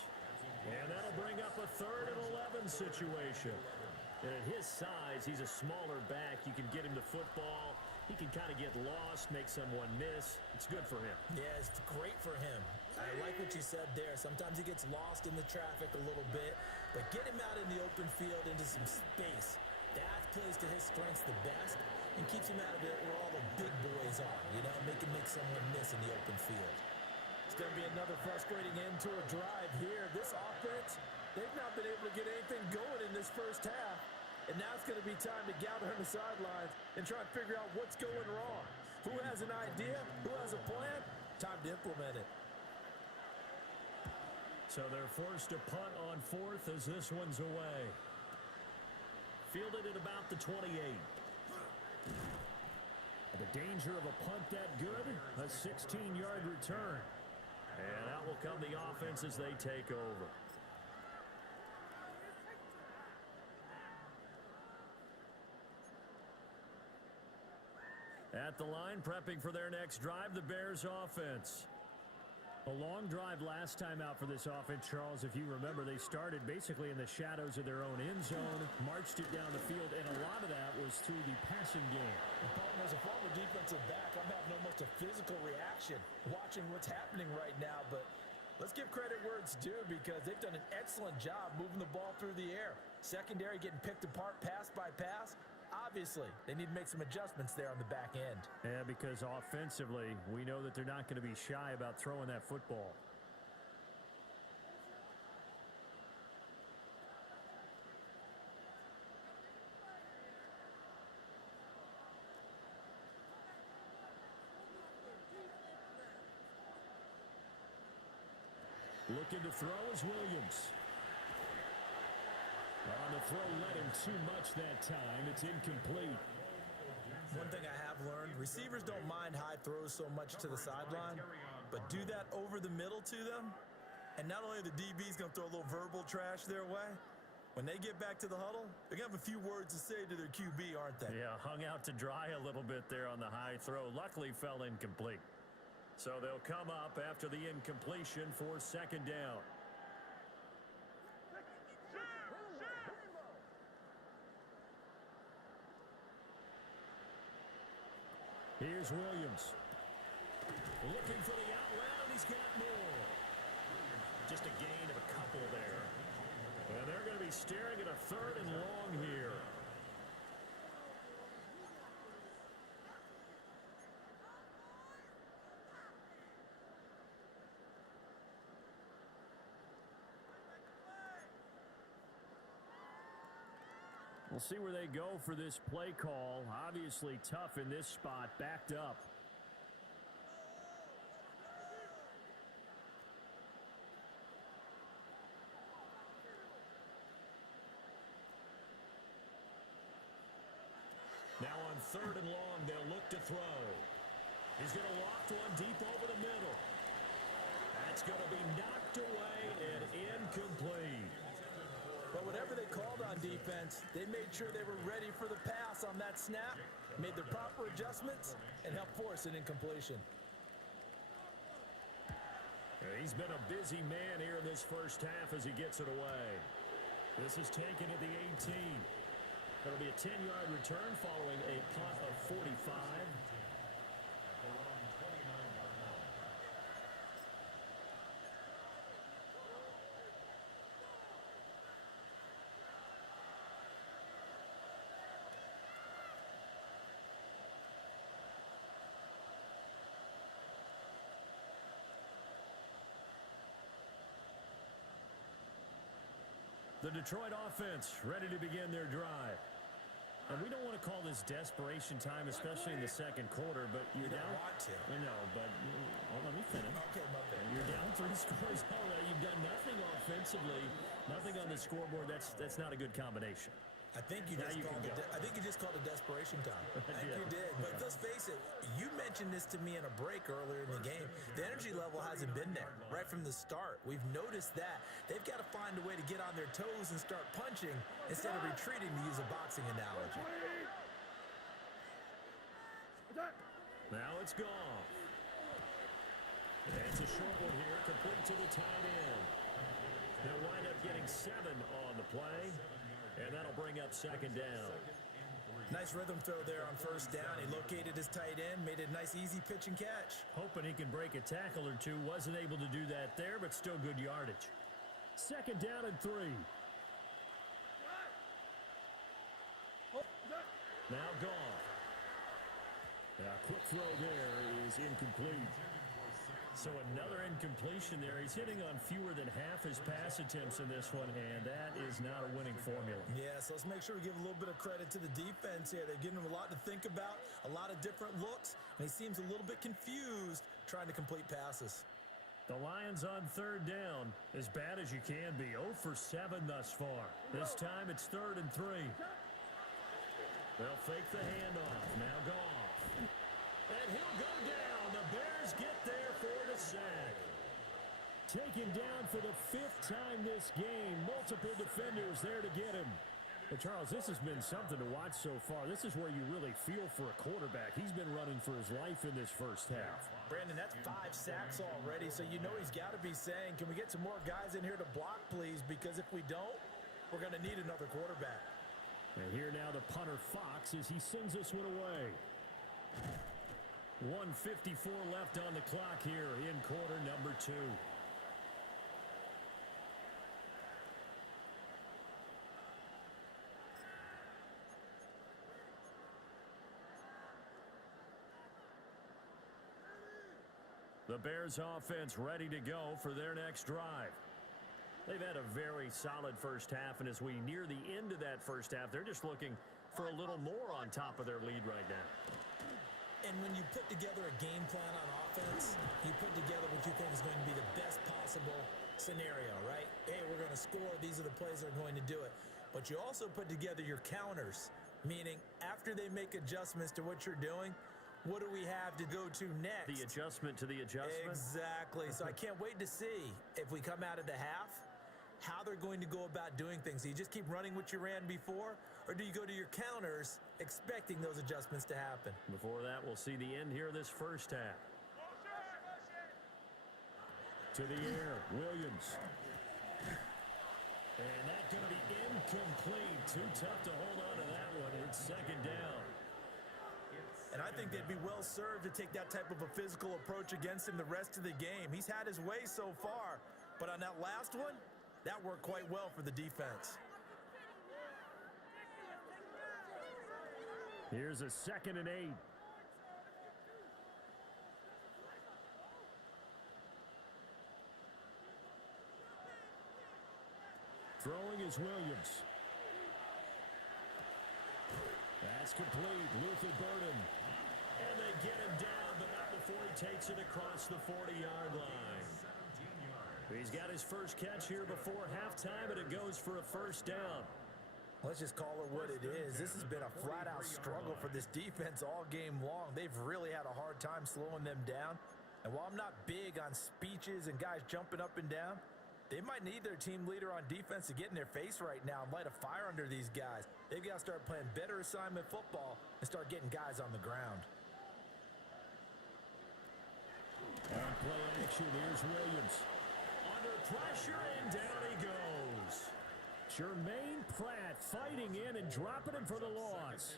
And that'll bring up a 3rd and 11 situation. And at his size, he's a smaller back. You can get him the football. He can kind of get lost, make someone miss. It's good for him. Yeah, it's great for him. I like what you said there. Sometimes he gets lost in the traffic a little bit, but get him out in the open field into some space. That plays to his strengths the best and keeps him out of it where all the big boys are, you know, make someone miss in the open field. It's going to be another frustrating end to a drive here. This offense, they've not been able to get anything going in this first half. And now it's going to be time to gather on the sidelines and try and figure out what's going wrong. Who has an idea? Who has a plan? Time to implement it. So they're forced to punt on 4th as this one's away. Fielded at about the 28. The danger of a punt that good, a 16-yard return. And out will come the offense as they take over. At the line, prepping for their next drive, the Bears offense. A long drive last time out for this offense, Charles. If you remember, they started basically in the shadows of their own end zone, marched it down the field, and a lot of that was through the passing game. As a former defensive back, I'm having almost a physical reaction watching what's happening right now, but let's give credit where it's due because they've done an excellent job moving the ball through the air. Secondary getting picked apart pass by pass. Obviously, they need to make some adjustments there on the back end. Yeah, because offensively, we know that they're not going to be shy about throwing that football. Looking to throw is Williams. On the throw, let him too much that time. It's incomplete. One thing I have learned, receivers don't mind high throws so much to the sideline, but do that over the middle to them, and not only are the DBs going to throw a little verbal trash their way, when they get back to the huddle, they're going to have a few words to say to their QB, aren't they? Yeah, hung out to dry a little bit there on the high throw. Luckily, fell incomplete. So they'll come up after the incompletion for second down. Here's Williams. Looking for the outlet, and he's got more. Just a gain of a couple there. And they're going to be staring at a third and long here. We'll see where they go for this play call. Obviously tough in this spot, backed up. Now on third and long, they'll look to throw. He's going to loft one deep over the middle. That's going to be knocked away and incomplete. But whatever they called on defense, they made sure they were ready for the pass on that snap, made the proper adjustments, and helped force an incompletion. He's been a busy man here in this first half as he gets it away. This is taken at the 18. That'll be a 10-yard return following a punt of 45. The Detroit offense ready to begin their drive. And we don't want to call this desperation time, especially in the second quarter, but you're down. Want to. I know, but let me finish. Okay, my bad. You're down 3 scores already. You've done nothing offensively, nothing on the scoreboard. That's not a good combination. I think you just called it desperation time. I think you did. But let's face it, you mentioned this to me in a break earlier in the game. The energy level hasn't been there right from the start. We've noticed that. They've got to find a way to get on their toes and start punching instead of retreating, to use a boxing analogy. Now it's gone. And it's a short one here, complete to the tight end. They'll wind up getting 7 on the play. And that'll bring up second down. Nice rhythm throw there on first down. He located his tight end, made it a nice, easy pitch and catch. Hoping he can break a tackle or two. Wasn't able to do that there, but still good yardage. Second down and 3. Now gone. Quick throw there is incomplete. So another incompletion there. He's hitting on fewer than half his pass attempts in this one, and that is not a winning formula. Yeah, so let's make sure we give a little bit of credit to the defense here. They're giving him a lot to think about, a lot of different looks, and he seems a little bit confused trying to complete passes. The Lions on third down, as bad as you can be. 0 for 7 thus far. This time it's third and 3. They'll fake the handoff. Now Goff. And he'll go down. The Bears get there for the sack. Taken down for the 5th time this game. Multiple defenders there to get him. But Charles, this has been something to watch so far. This is where you really feel for a quarterback. He's been running for his life in this first half. Brandon, that's 5 sacks already, so you know he's got to be saying, can we get some more guys in here to block, please? Because if we don't, we're going to need another quarterback. And here now the punter Fox as he sends this one away. 1:54 left on the clock here in quarter number 2. The Bears offense ready to go for their next drive. They've had a very solid first half, and as we near the end of that first half, they're just looking for a little more on top of their lead right now. And when you put together a game plan on offense, you put together what you think is going to be the best possible scenario, right? Hey, we're going to score. These are the plays that are going to do it. But you also put together your counters, meaning after they make adjustments to what you're doing, what do we have to go to next? The adjustment to the adjustment? Exactly. So I can't wait to see if we come out of the half, how they're going to go about doing things. Do you just keep running what you ran before, or do you go to your counters expecting those adjustments to happen? Before that, we'll see the end here of this first half. To the air, Williams. And that's going to be incomplete. Too tough to hold on to that one. It's second down. And I think they'd be well served to take that type of a physical approach against him the rest of the game. He's had his way so far, but on that last one, that worked quite well for the defense. Here's a 2nd and 8. Throwing is Williams. That's complete. Luther Burden. And they get him down, but not before he takes it across the 40-yard line. He's got his first catch here before halftime, and it goes for a first down. Let's just call it what it is. This has been a flat-out struggle for this defense all game long. They've really had a hard time slowing them down. And while I'm not big on speeches and guys jumping up and down, they might need their team leader on defense to get in their face right now and light a fire under these guys. They've got to start playing better assignment football and start getting guys on the ground. On play action, here's Williams. Under pressure, and down he goes. Jermaine Pratt fighting in and dropping him for the loss.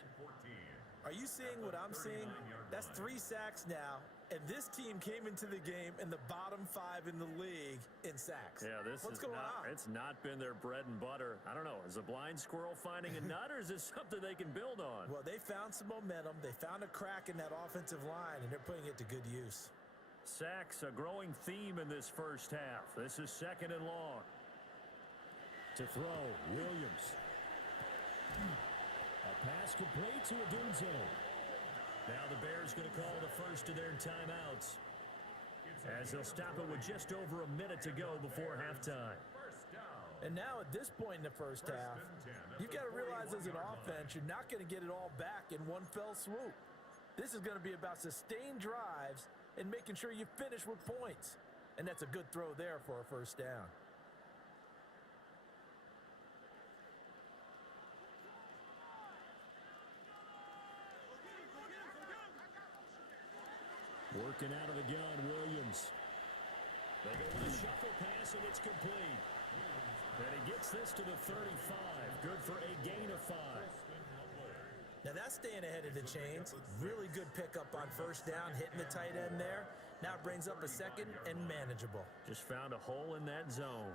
Are you seeing what I'm seeing? That's 3 sacks now, and this team came into the game in the bottom 5 in the league in sacks. Yeah, What's going on? It's not been their bread and butter. I don't know. Is a blind squirrel finding a nut, or is this something they can build on? Well, they found some momentum. They found a crack in that offensive line, and they're putting it to good use. Sacks, a growing theme in this first half. This is 2nd and long. To throw, Williams. A pass complete to Adunze. Now the Bears going to call the first of their timeouts, as they'll stop it with just over a minute to go before halftime. And now at this point in the first half, you've got to realize as an offense, you're not going to get it all back in one fell swoop. This is going to be about sustained drives and making sure you finish with points. And that's a good throw there for a first down. Working out of the gun, Williams. They go with a shuffle pass, and it's complete. And he gets this to the 35. Good for a gain of 5. Now that's staying ahead of the chains. Really good pickup on first down, hitting the tight end there. Now it brings up a 2nd and manageable. Just found a hole in that zone.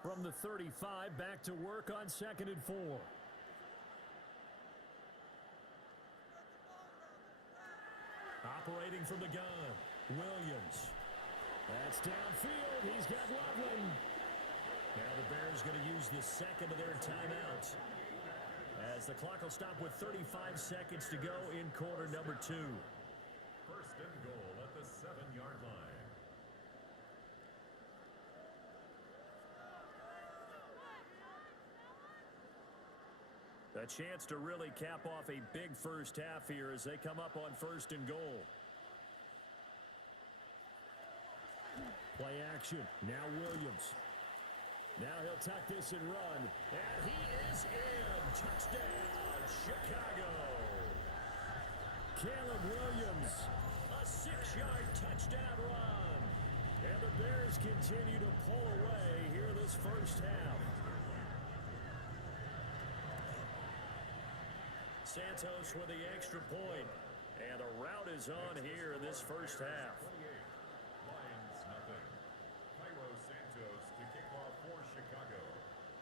From the 35, back to work on 2nd and 4. Operating from the gun, Williams. That's downfield. He's got Loveland. Now the Bears going to use the 2nd of their timeouts, as the clock will stop with 35 seconds to go in quarter number 2. First and goal at the 7-yard line. A chance to really cap off a big first half here as they come up on 1st and goal. Play action. Now Williams. Now he'll tuck this and run. And he is in. Touchdown, Chicago. Caleb Williams. A 6-yard touchdown run. And the Bears continue to pull away here this first half. Santos with the extra point. And a rout is on here in this first half. Lions nothing. Cairo Santos to kick off for Chicago.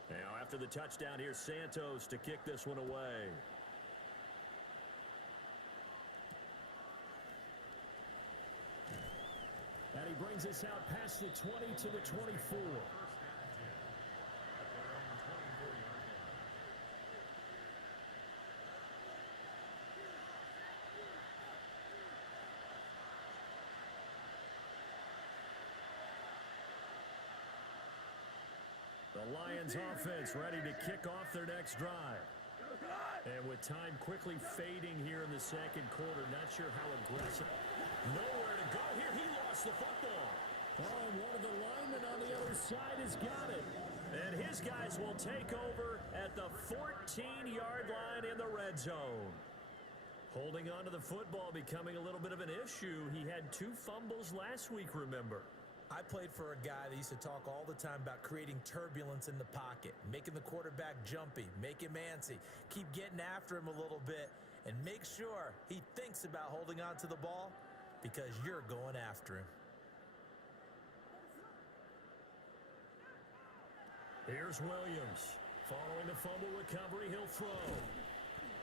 Now after the touchdown, here's Santos to kick this one away. he brings us out past the 20 to the 24. The Lions offense ready to kick off their next drive. And with time quickly fading here in the second quarter, not sure how aggressive. Nowhere to go here. He lost the football. Oh, and one of the linemen on the other side has got it. And his guys will take over at the 14-yard line in the red zone. Holding on to the football becoming a little bit of an issue. He had 2 fumbles last week, remember. I played for a guy that used to talk all the time about creating turbulence in the pocket, making the quarterback jumpy, make him antsy, keep getting after him a little bit, and make sure he thinks about holding on to the ball because you're going after him. Here's Williams. Following the fumble recovery, he'll throw.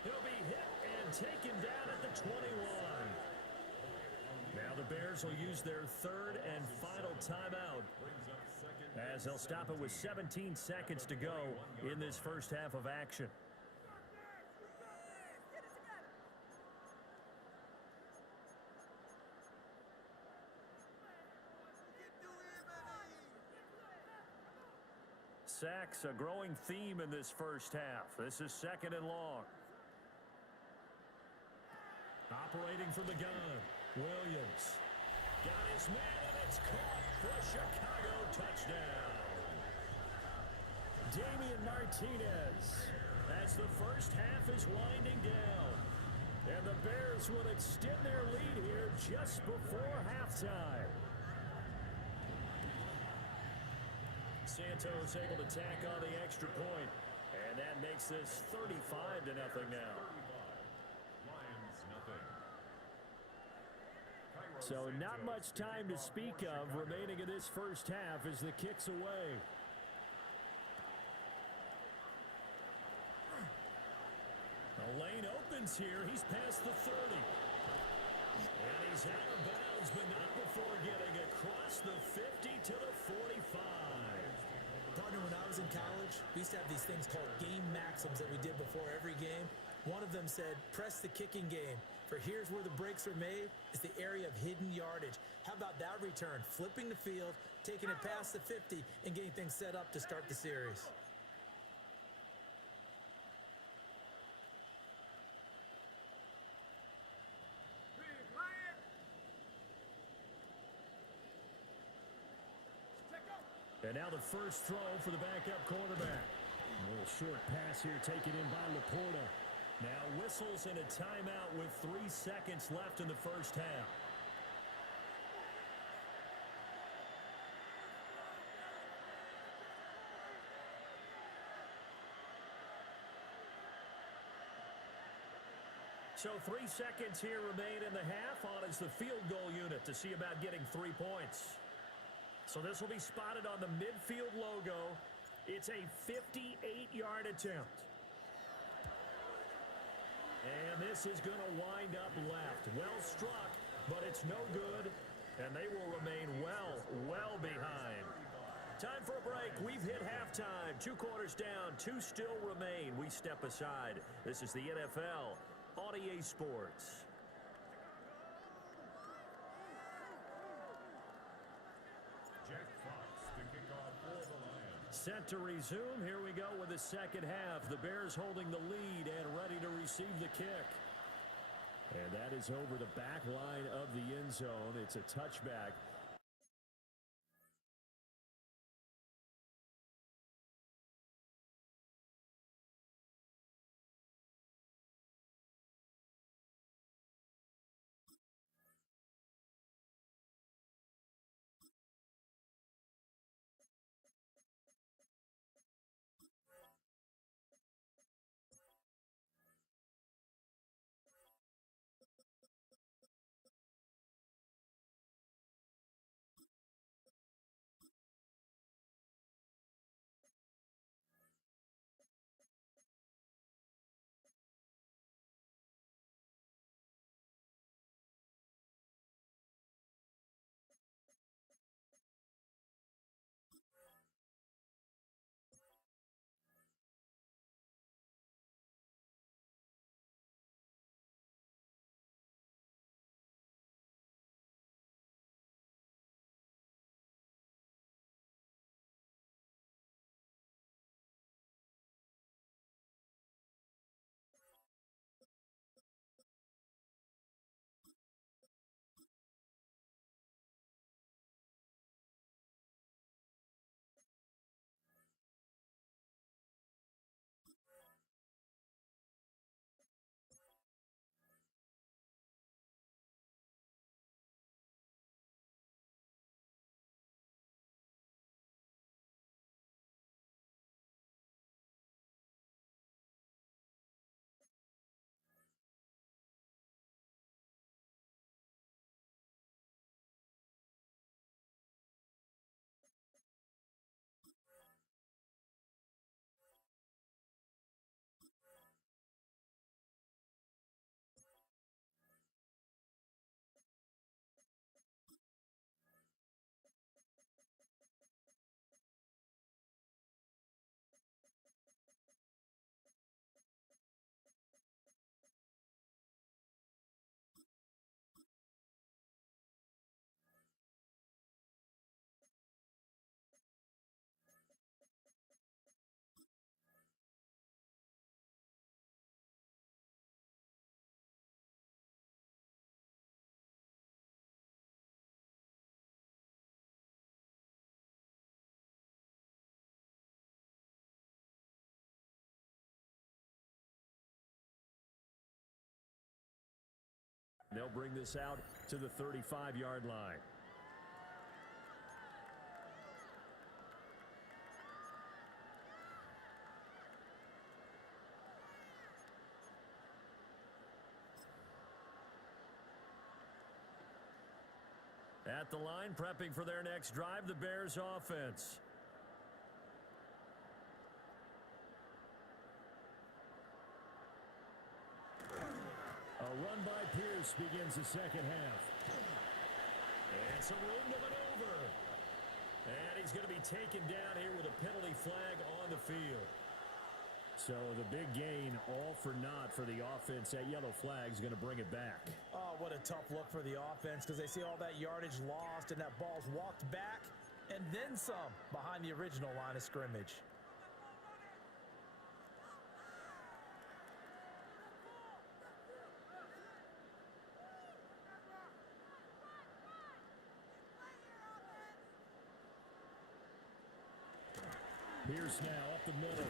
He'll be hit and taken down at the 21. Now the Bears will use their 3rd and final timeout as they'll stop it with 17 seconds to go in this first half of action. Sacks, a growing theme in this first half. This is 2nd and long. Operating from the gun. Williams got his man, and it's caught for a Chicago touchdown. Damian Martinez as the first half is winding down. And the Bears will extend their lead here just before halftime. Santos able to tack on the extra point, and that makes this 35-0 now. So not much time to speak of remaining in this first half as the kick's away. The lane opens here. He's past the 30. And he's out of bounds, but not before getting across the 50 to the 45. Partner, when I was in college, we used to have these things called game maxims that we did before every game. One of them said, press the kicking game. For here's where the breaks are made, is the area of hidden yardage. How about that return? Flipping the field, taking it past the 50, and getting things set up to start the series. And now the first throw for the backup quarterback. A little short pass here taken in by Laporta. Now whistles and a timeout with 3 seconds left in the first half. So 3 seconds here remain in the half. On is the field goal unit to see about getting 3 points. So this will be spotted on the midfield logo. It's a 58-yard attempt. And this is going to wind up left. Well struck, but it's no good. And they will remain well behind. Time for a break. We've hit halftime. 2 quarters down. 2 still remain. We step aside. This is the NFL on EA Sports. Set to resume. Here we go with the second half. The Bears holding the lead and ready to receive the kick. And that is over the back line of the end zone. It's a touchback. They'll bring this out to the 35-yard line. At the line, prepping for their next drive, the Bears offense. A run by Pierce begins the second half. And some room to maneuver. And he's going to be taken down here with a penalty flag on the field. So the big gain, all for naught for the offense. That yellow flag is going to bring it back. Oh, what a tough look for the offense because they see all that yardage lost and that ball's walked back and then some behind the original line of scrimmage. Pierce now up the middle.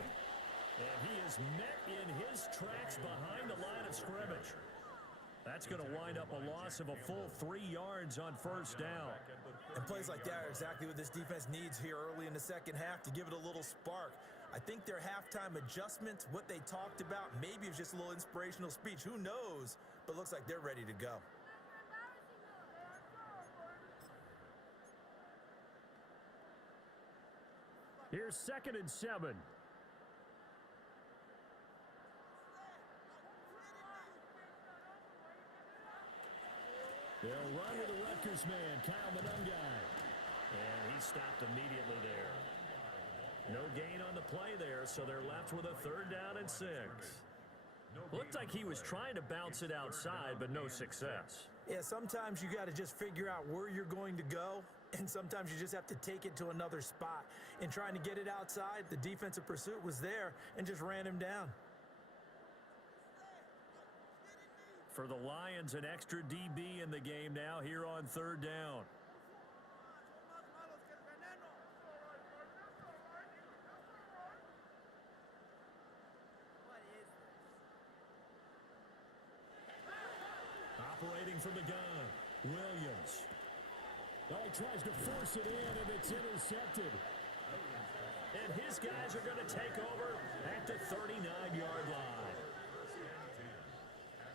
And he is met in his tracks behind the line of scrimmage. That's going to wind up a loss of a full 3 yards on first down. And plays like that are exactly what this defense needs here early in the second half to give it a little spark. I think their halftime adjustments, what they talked about, maybe it's just a little inspirational speech. Who knows? But looks like they're ready to go. Here's 2nd and 7. They'll run with the Rutgers man, Kyle Monungai. And he stopped immediately there. No gain on the play there, so they're left with a 3rd down and 6. Looked like he was trying to bounce it outside, but no success. Yeah, sometimes you got to just figure out where you're going to go, and sometimes you just have to take it to another spot. In trying to get it outside, the defensive pursuit was there and just ran him down. For the Lions, an extra DB in the game now here on 3rd down. Operating from the gun, Williams. Oh, he tries to force it in, and it's intercepted. And his guys are going to take over at the 39-yard line.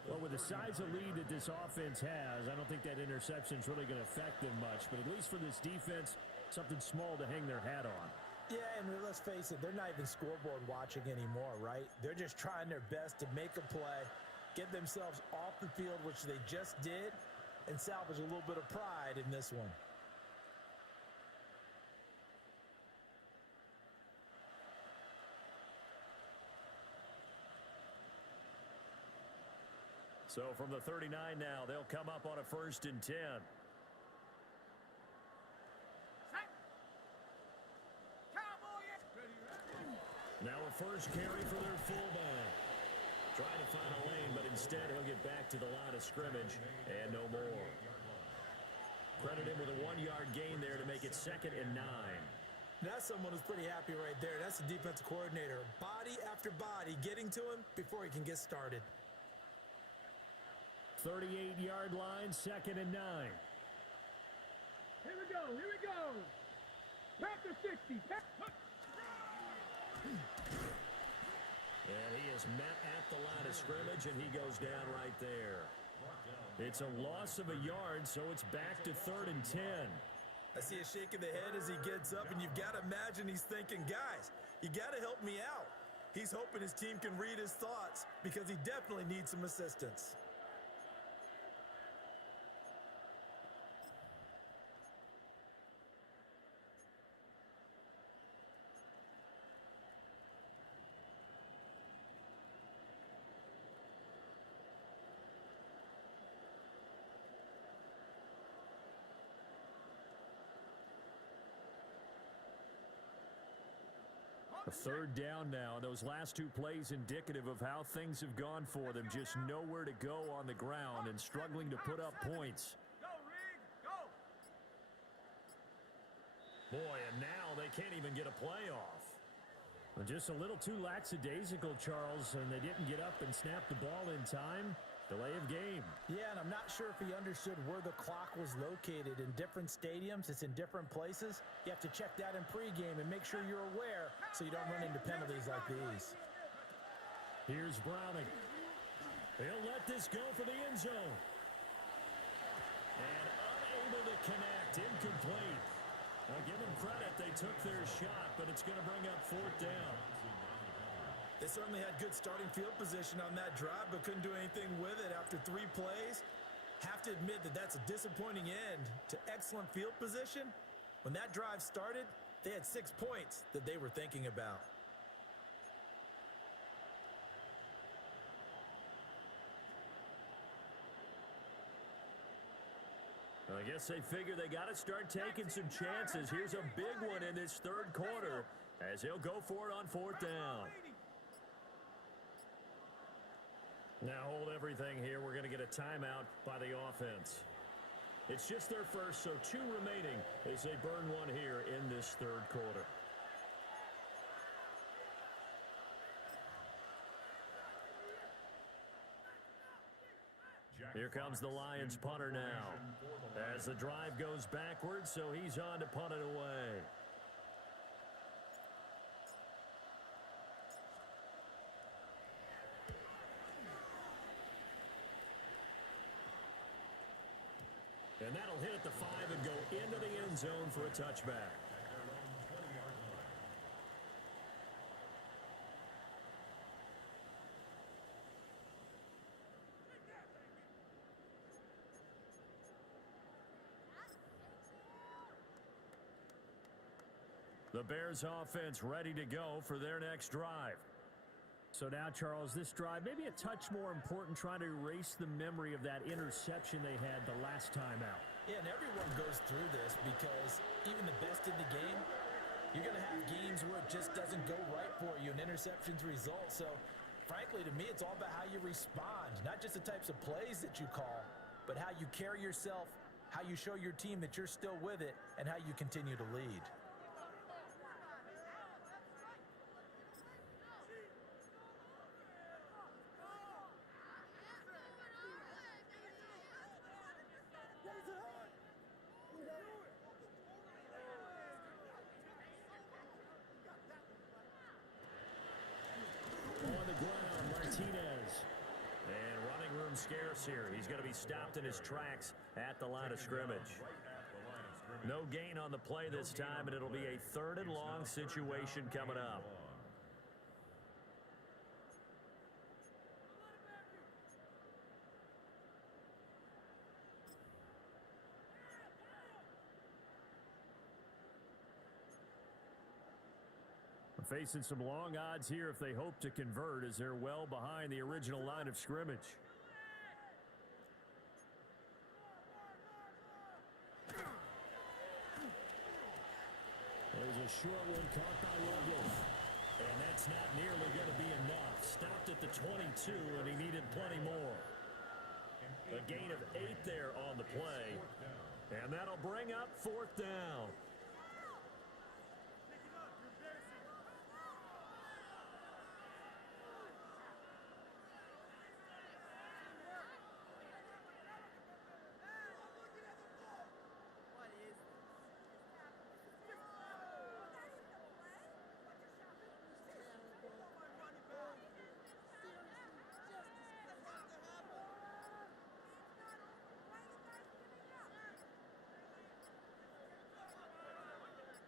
Well, with the size of lead that this offense has, I don't think that interception is really going to affect them much. But at least for this defense, something small to hang their hat on. Yeah, and let's face it, they're not even scoreboard watching anymore, right? They're just trying their best to make a play, get themselves off the field, which they just did, and salvage a little bit of pride in this one. So from the 39 now, they'll come up on a 1st and 10. Now a first carry for their fullback. Trying to find a lane, but instead he'll get back to the line of scrimmage and no more. Credit him with a 1-yard gain there to make it 2nd and 9. That's someone who's pretty happy right there. That's the defensive coordinator. Body after body getting to him before he can get started. 38-yard line, 2nd and 9. Here we go, here we go. Pack the 60. And he is met at the line of scrimmage, and he goes down right there. It's a loss of a yard, so it's back to 3rd and 10. I see a shake of the head as he gets up, and you've got to imagine he's thinking, guys, you got to help me out. He's hoping his team can read his thoughts because he definitely needs some assistance. A 3rd down now. Those last 2 plays indicative of how things have gone for them. Just nowhere to go on the ground and struggling to put up points. Go, Rig, go. Boy, and now they can't even get a playoff. Well, just a little too lackadaisical, Charles, and they didn't get up and snap the ball in time. Delay of game. Yeah, and I'm not sure if he understood where the clock was located. In different stadiums, it's in different places. You have to check that in pregame and make sure you're aware so you don't run into penalties like these. Here's Browning. He'll let this go for the end zone. And unable to connect, incomplete. Now give them credit, they took their shot, but it's going to bring up 4th down. They certainly had good starting field position on that drive, but couldn't do anything with it after 3 plays. Have to admit that that's a disappointing end to excellent field position. When that drive started, they had 6 points that they were thinking about. I guess they figure they got to start taking some chances. Here's a big one in this 3rd quarter as he'll go for it on 4th down. Now hold everything here. We're going to get a timeout by the offense. It's just their first, so 2 remaining as they burn one here in this 3rd quarter. Here comes the Lions punter now as the drive goes backwards, so he's on to punt it away. And that'll hit at the 5 and go into the end zone for a touchback. The Bears offense ready to go for their next drive. So now, Charles, this drive maybe a touch more important, trying to erase the memory of that interception they had the last time out. Yeah, and everyone goes through this because even the best in the game, you're going to have games where it just doesn't go right for you and interceptions result. So, frankly, to me, it's all about how you respond, not just the types of plays that you call, but how you carry yourself, how you show your team that you're still with it, and how you continue to lead. Scarce here. He's going to be stopped in his tracks at the line of scrimmage. No gain on the play this time, and it'll be a 3rd and long situation coming up. Facing some long odds here if they hope to convert, as they're well behind the original line of scrimmage. There's a short one caught by Logan. And that's not nearly going to be enough. Stopped at the 22, and he needed plenty more. A gain of 8 there on the play. And that'll bring up 4th down.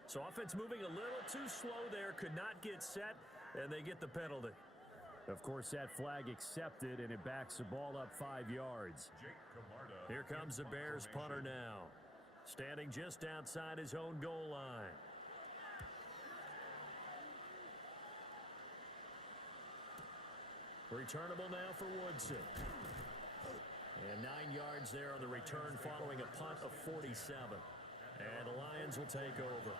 So offense moving a little too slow there, could not get set, and they get the penalty. Of course, that flag accepted, and it backs the ball up 5 yards. Here comes the Bears punter now, standing just outside his own goal line. Returnable now for Woodson. And 9 yards there on the return following a punt of 47. And the Lions will take over.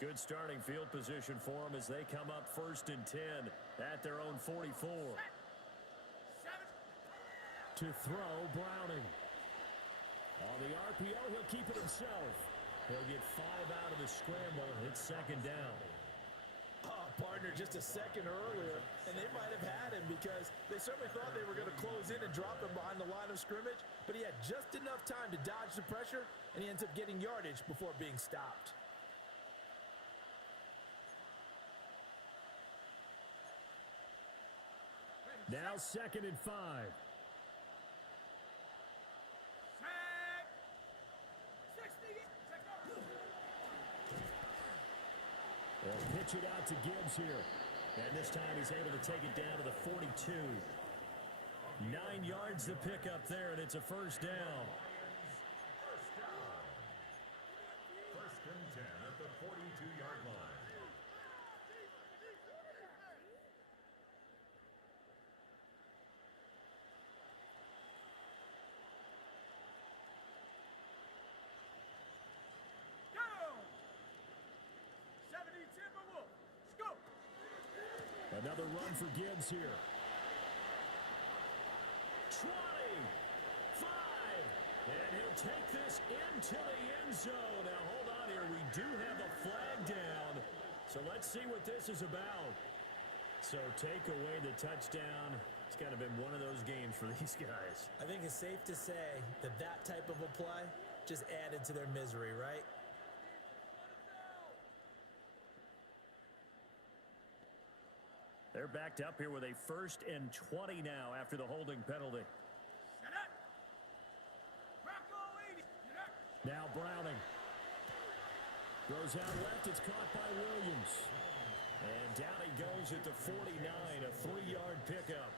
Good starting field position for them as they come up 1st and 10 at their own 44. To throw, Browning. On the RPO, he'll keep it himself. He'll get 5 out of the scramble. It's second down. Partner, just a second earlier, and they might have had him because they certainly thought they were going to close in and drop him behind the line of scrimmage, but he had just enough time to dodge the pressure, and he ends up getting yardage before being stopped. Now 2nd and 5. They'll pitch it out to Gibbs here. And this time he's able to take it down to the 42. 9 yards to pick up there, and it's a first down. First and 10 at the 42-yard line. Another run for Gibbs here. 20, 5, and he'll take this into the end zone. Now, hold on here. We do have a flag down, so let's see what this is about. So take away the touchdown. It's kind of been one of those games for these guys. I think it's safe to say that that type of a play just added to their misery, right? They're backed up here with a 1st and 20 now after the holding penalty. Now Browning. Throws out left. It's caught by Williams. And down he goes at the 49, a 3-yard pickup.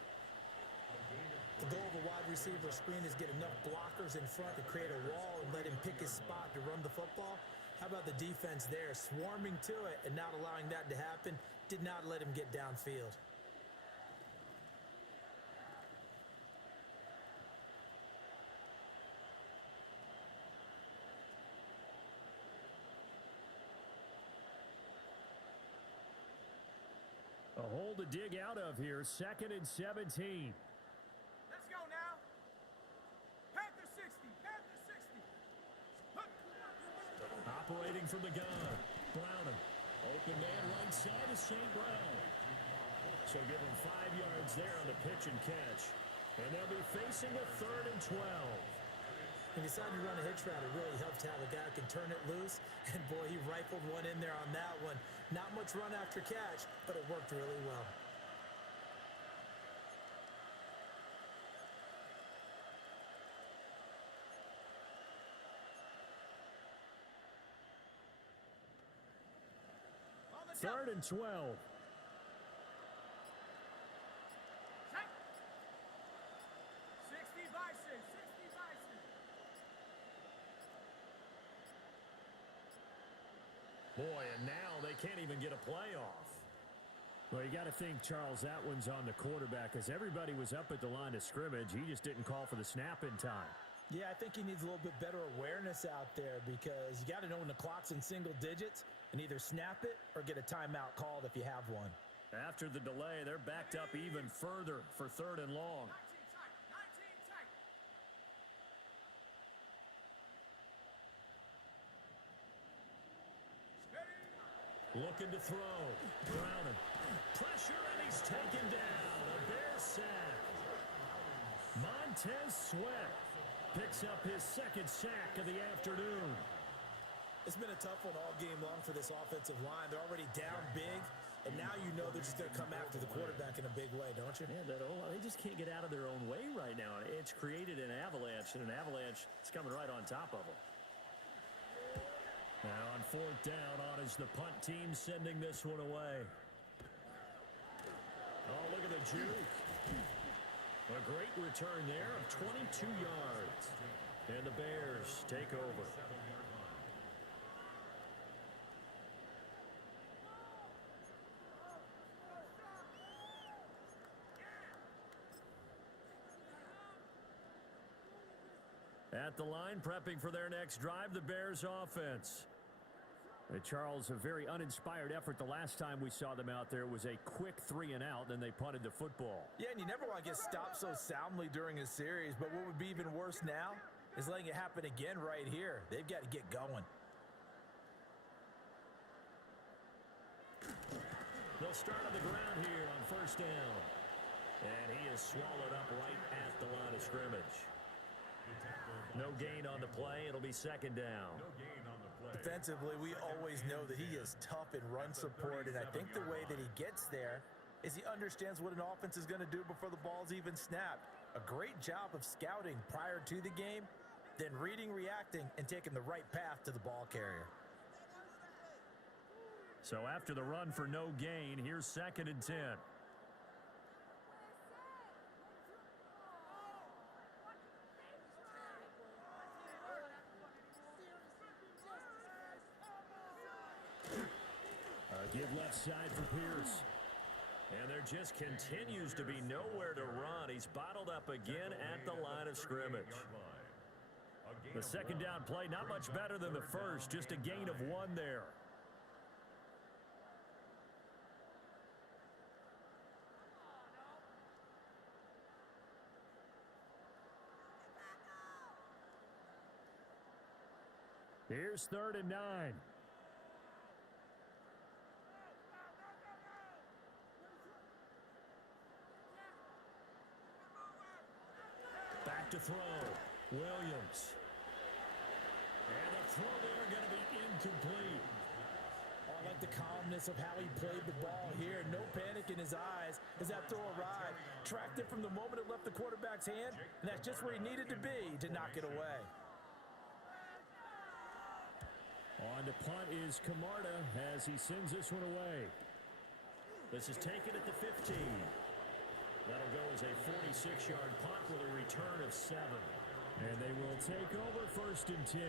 The goal of a wide receiver screen is get enough blockers in front to create a wall and let him pick his spot to run the football. How about the defense there, swarming to it and not allowing that to happen? Did not let him get downfield. A hole to dig out of here, 2nd and 17. Let's go now. Panther 60. Panther 60. Operating from the gun. Browning. Open man right side is St. Brown. So give him 5 yards there on the pitch and catch. And they'll be facing a 3rd and 12. When you decide to run a hitch route, it really helps to have a guy who can turn it loose. And boy, he rifled one in there on that one. Not much run after catch, but it worked really well. Third and 12. 60 Bison. 60 Bison. Boy, and now they can't even get a playoff. Well, you got to think, Charles, that one's on the quarterback because everybody was up at the line of scrimmage. He just didn't call for the snap in time. Yeah, I think he needs a little bit better awareness out there because you got to know when the clock's in single digits and either snap it or get a timeout called if you have one. After the delay, they're backed up even further for 3rd and long. 19 tight. Looking to throw. Browning. Pressure, and he's taken down. A Bear sack. Montez Sweat picks up his 2nd sack of the afternoon. It's been a tough one all game long for this offensive line. They're already down big, and now you know they're just going to come after the quarterback in a big way, don't you? Yeah, they just can't get out of their own way right now. It's created an avalanche, and an avalanche is coming right on top of them. Now on 4th down, on is the punt team sending this one away. Oh, look at the juke. A great return there of 22 yards. And the Bears take over. At the line, prepping for their next drive, the Bears offense. Charles, a very uninspired effort the last time we saw them out there. It was a quick 3 and out, and they punted the football. Yeah, and you never want to get stopped so soundly during a series, but what would be even worse now is letting it happen again right here. They've got to get going. They'll start on the ground here on first down. And he is swallowed up right at the line of scrimmage. No gain on the play. It'll be second down. No gain on the play. Defensively, we always know that he is tough in run support, and I think the way that he gets there is he understands what an offense is going to do before the ball's even snapped. A great job of scouting prior to the game, then reading, reacting, and taking the right path to the ball carrier. So after the run for no gain, here's second and 10. Give left side for Pierce. And there just continues to be nowhere to run. He's bottled up again at the line of scrimmage. The second down play, not much better than the first, just a gain of 1 there. Here's 3rd and 9. Back to throw. Williams. And the throw there going to be incomplete. Oh, I like the calmness of how he played the ball here. No panic in his eyes as that throw arrived. Tracked it from the moment it left the quarterback's hand, and that's just where he needed to be to knock it away. On to punt is Camarda as he sends this one away. This is taken at the 15. That'll go as a 46-yard punt with a return of 7. And they will take over 1st and 10.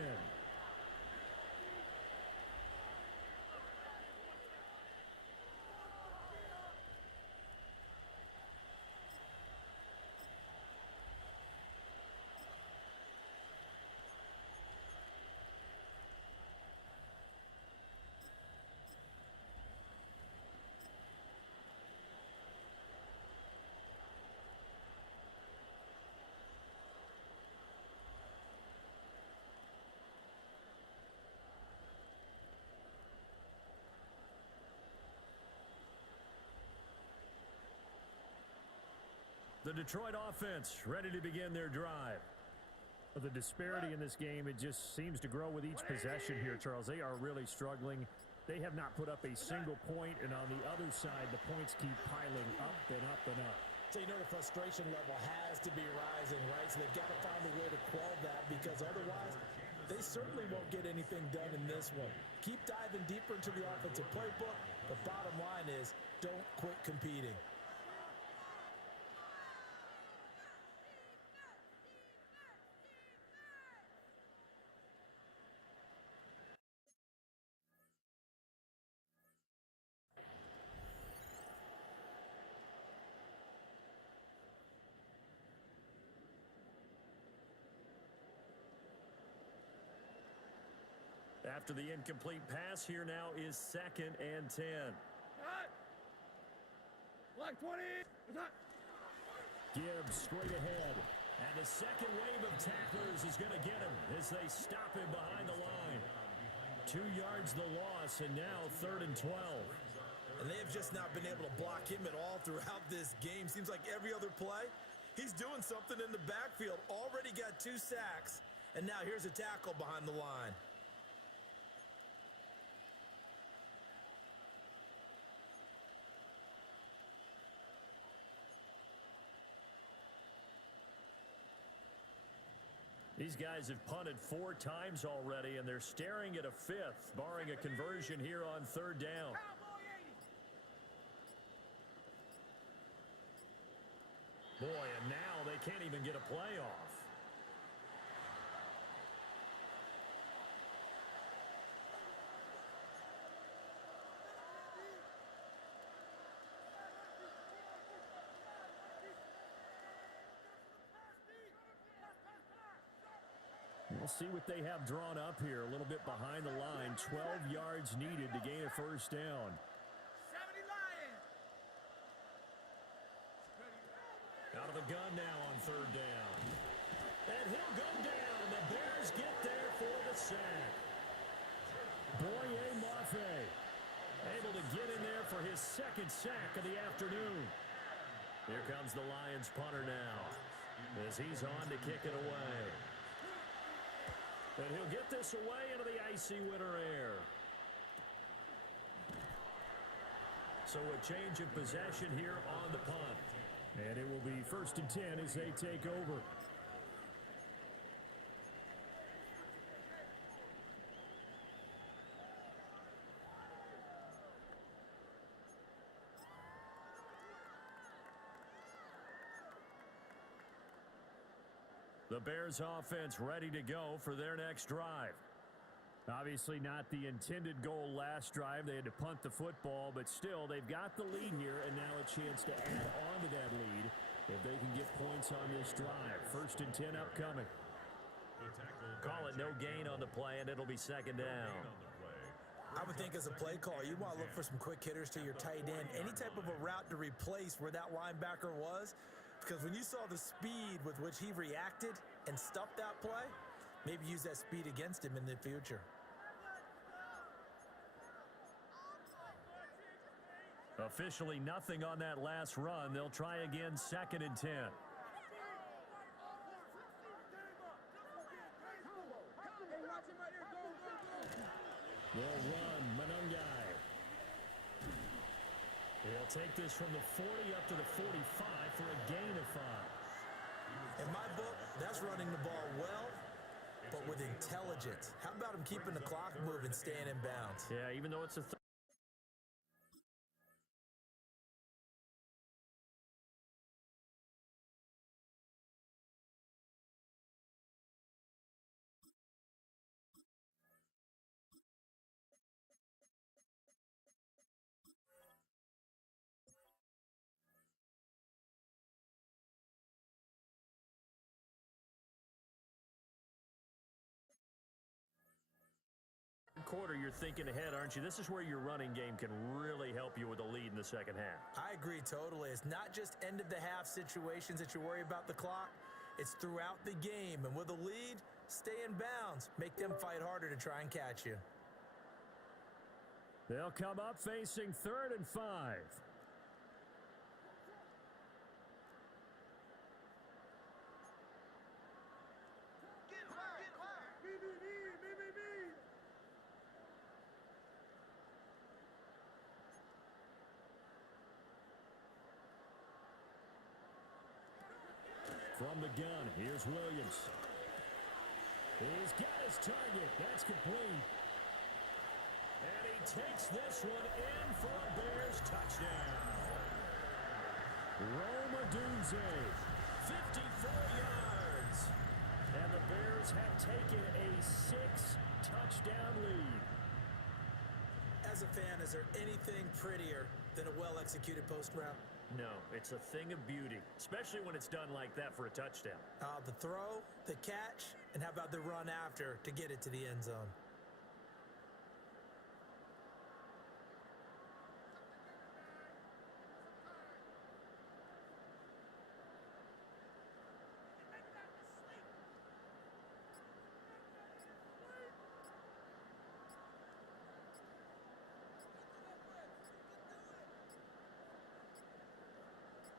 The Detroit offense ready to begin their drive. The disparity in this game, it just seems to grow with each possession here, Charles. They are really struggling. They have not put up a single point, and on the other side, the points keep piling up and up and up. So you know the frustration level has to be rising, right? So they've got to find a way to quell that, because otherwise they certainly won't get anything done in this one. Keep diving deeper into the offensive playbook. The bottom line is don't quit competing. After the incomplete pass, here now is 2nd and 10. Black 20. Gibbs straight ahead. And the second wave of tacklers is going to get him as they stop him behind the line. 2 yards the loss, and now 3rd and 12. And they have just not been able to block him at all throughout this game. Seems like every other play, he's doing something in the backfield. Already got 2 sacks, and now here's a tackle behind the line. These guys have punted 4 times already, and they're staring at a 5th, barring a conversion here on 3rd down. Boy, and now they can't even get a play off. see what they have drawn up here. A little bit behind the line. 12 yards needed to gain a first down. 70 Lions. Out of the gun now on third down. And he'll go down. The Bears get there for the sack. Boye Mafe able to get in there for his second sack of the afternoon. Here comes the Lions punter now as he's on to kick it away. And he'll get this away into the icy winter air. So a change of possession here on the punt. And it will be 1st and 10 as they take over. The Bears offense ready to go for their next drive. Obviously not the intended goal last drive. They had to punt the football, but still they've got the lead here and now a chance to add on to that lead if they can get points on this drive. 1st and 10 upcoming. Call it no gain on the play, and it'll be 2nd down. I would think as a play call, you want to look for some quick hitters to your tight end. Any type of a route to replace where that linebacker was. Because when you saw the speed with which he reacted and stuffed that play, maybe use that speed against him in the future. Officially nothing on that last run. They'll try again 2nd and 10. They'll run Manungai. He'll take this from the 40 up to the 45 for a gain of 5. In my book, that's running the ball well, but with intelligence. How about him keeping the clock moving, staying in bounds? Yeah, even though it's a quarter, you're thinking ahead, aren't you? This is where your running game can really help you with a lead in the second half. I agree totally. It's not just end of the half situations that you worry about the clock. It's throughout the game. And with a lead, stay in bounds. Make them fight harder to try and catch you. They'll come up facing 3rd and 5. From the gun, here's Williams. He's got his target. That's complete. And he takes this one in for a Bears touchdown. Rome Odunze, 54 yards. And the Bears have taken a 6-touchdown lead. As a fan, is there anything prettier than a well-executed post route? No, it's a thing of beauty, especially when it's done like that for a touchdown. The throw, the catch, and how about the run after to get it to the end zone?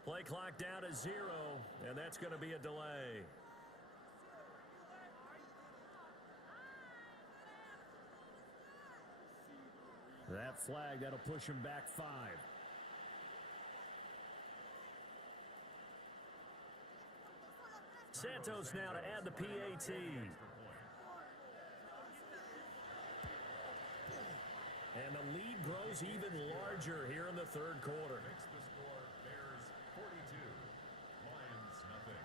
Play clock down to 0, and that's going to be a delay. That flag, that'll push him back 5. Santos now to add the PAT. And the lead grows even larger here in the 3rd quarter. Makes the score Bears 42, Lions nothing.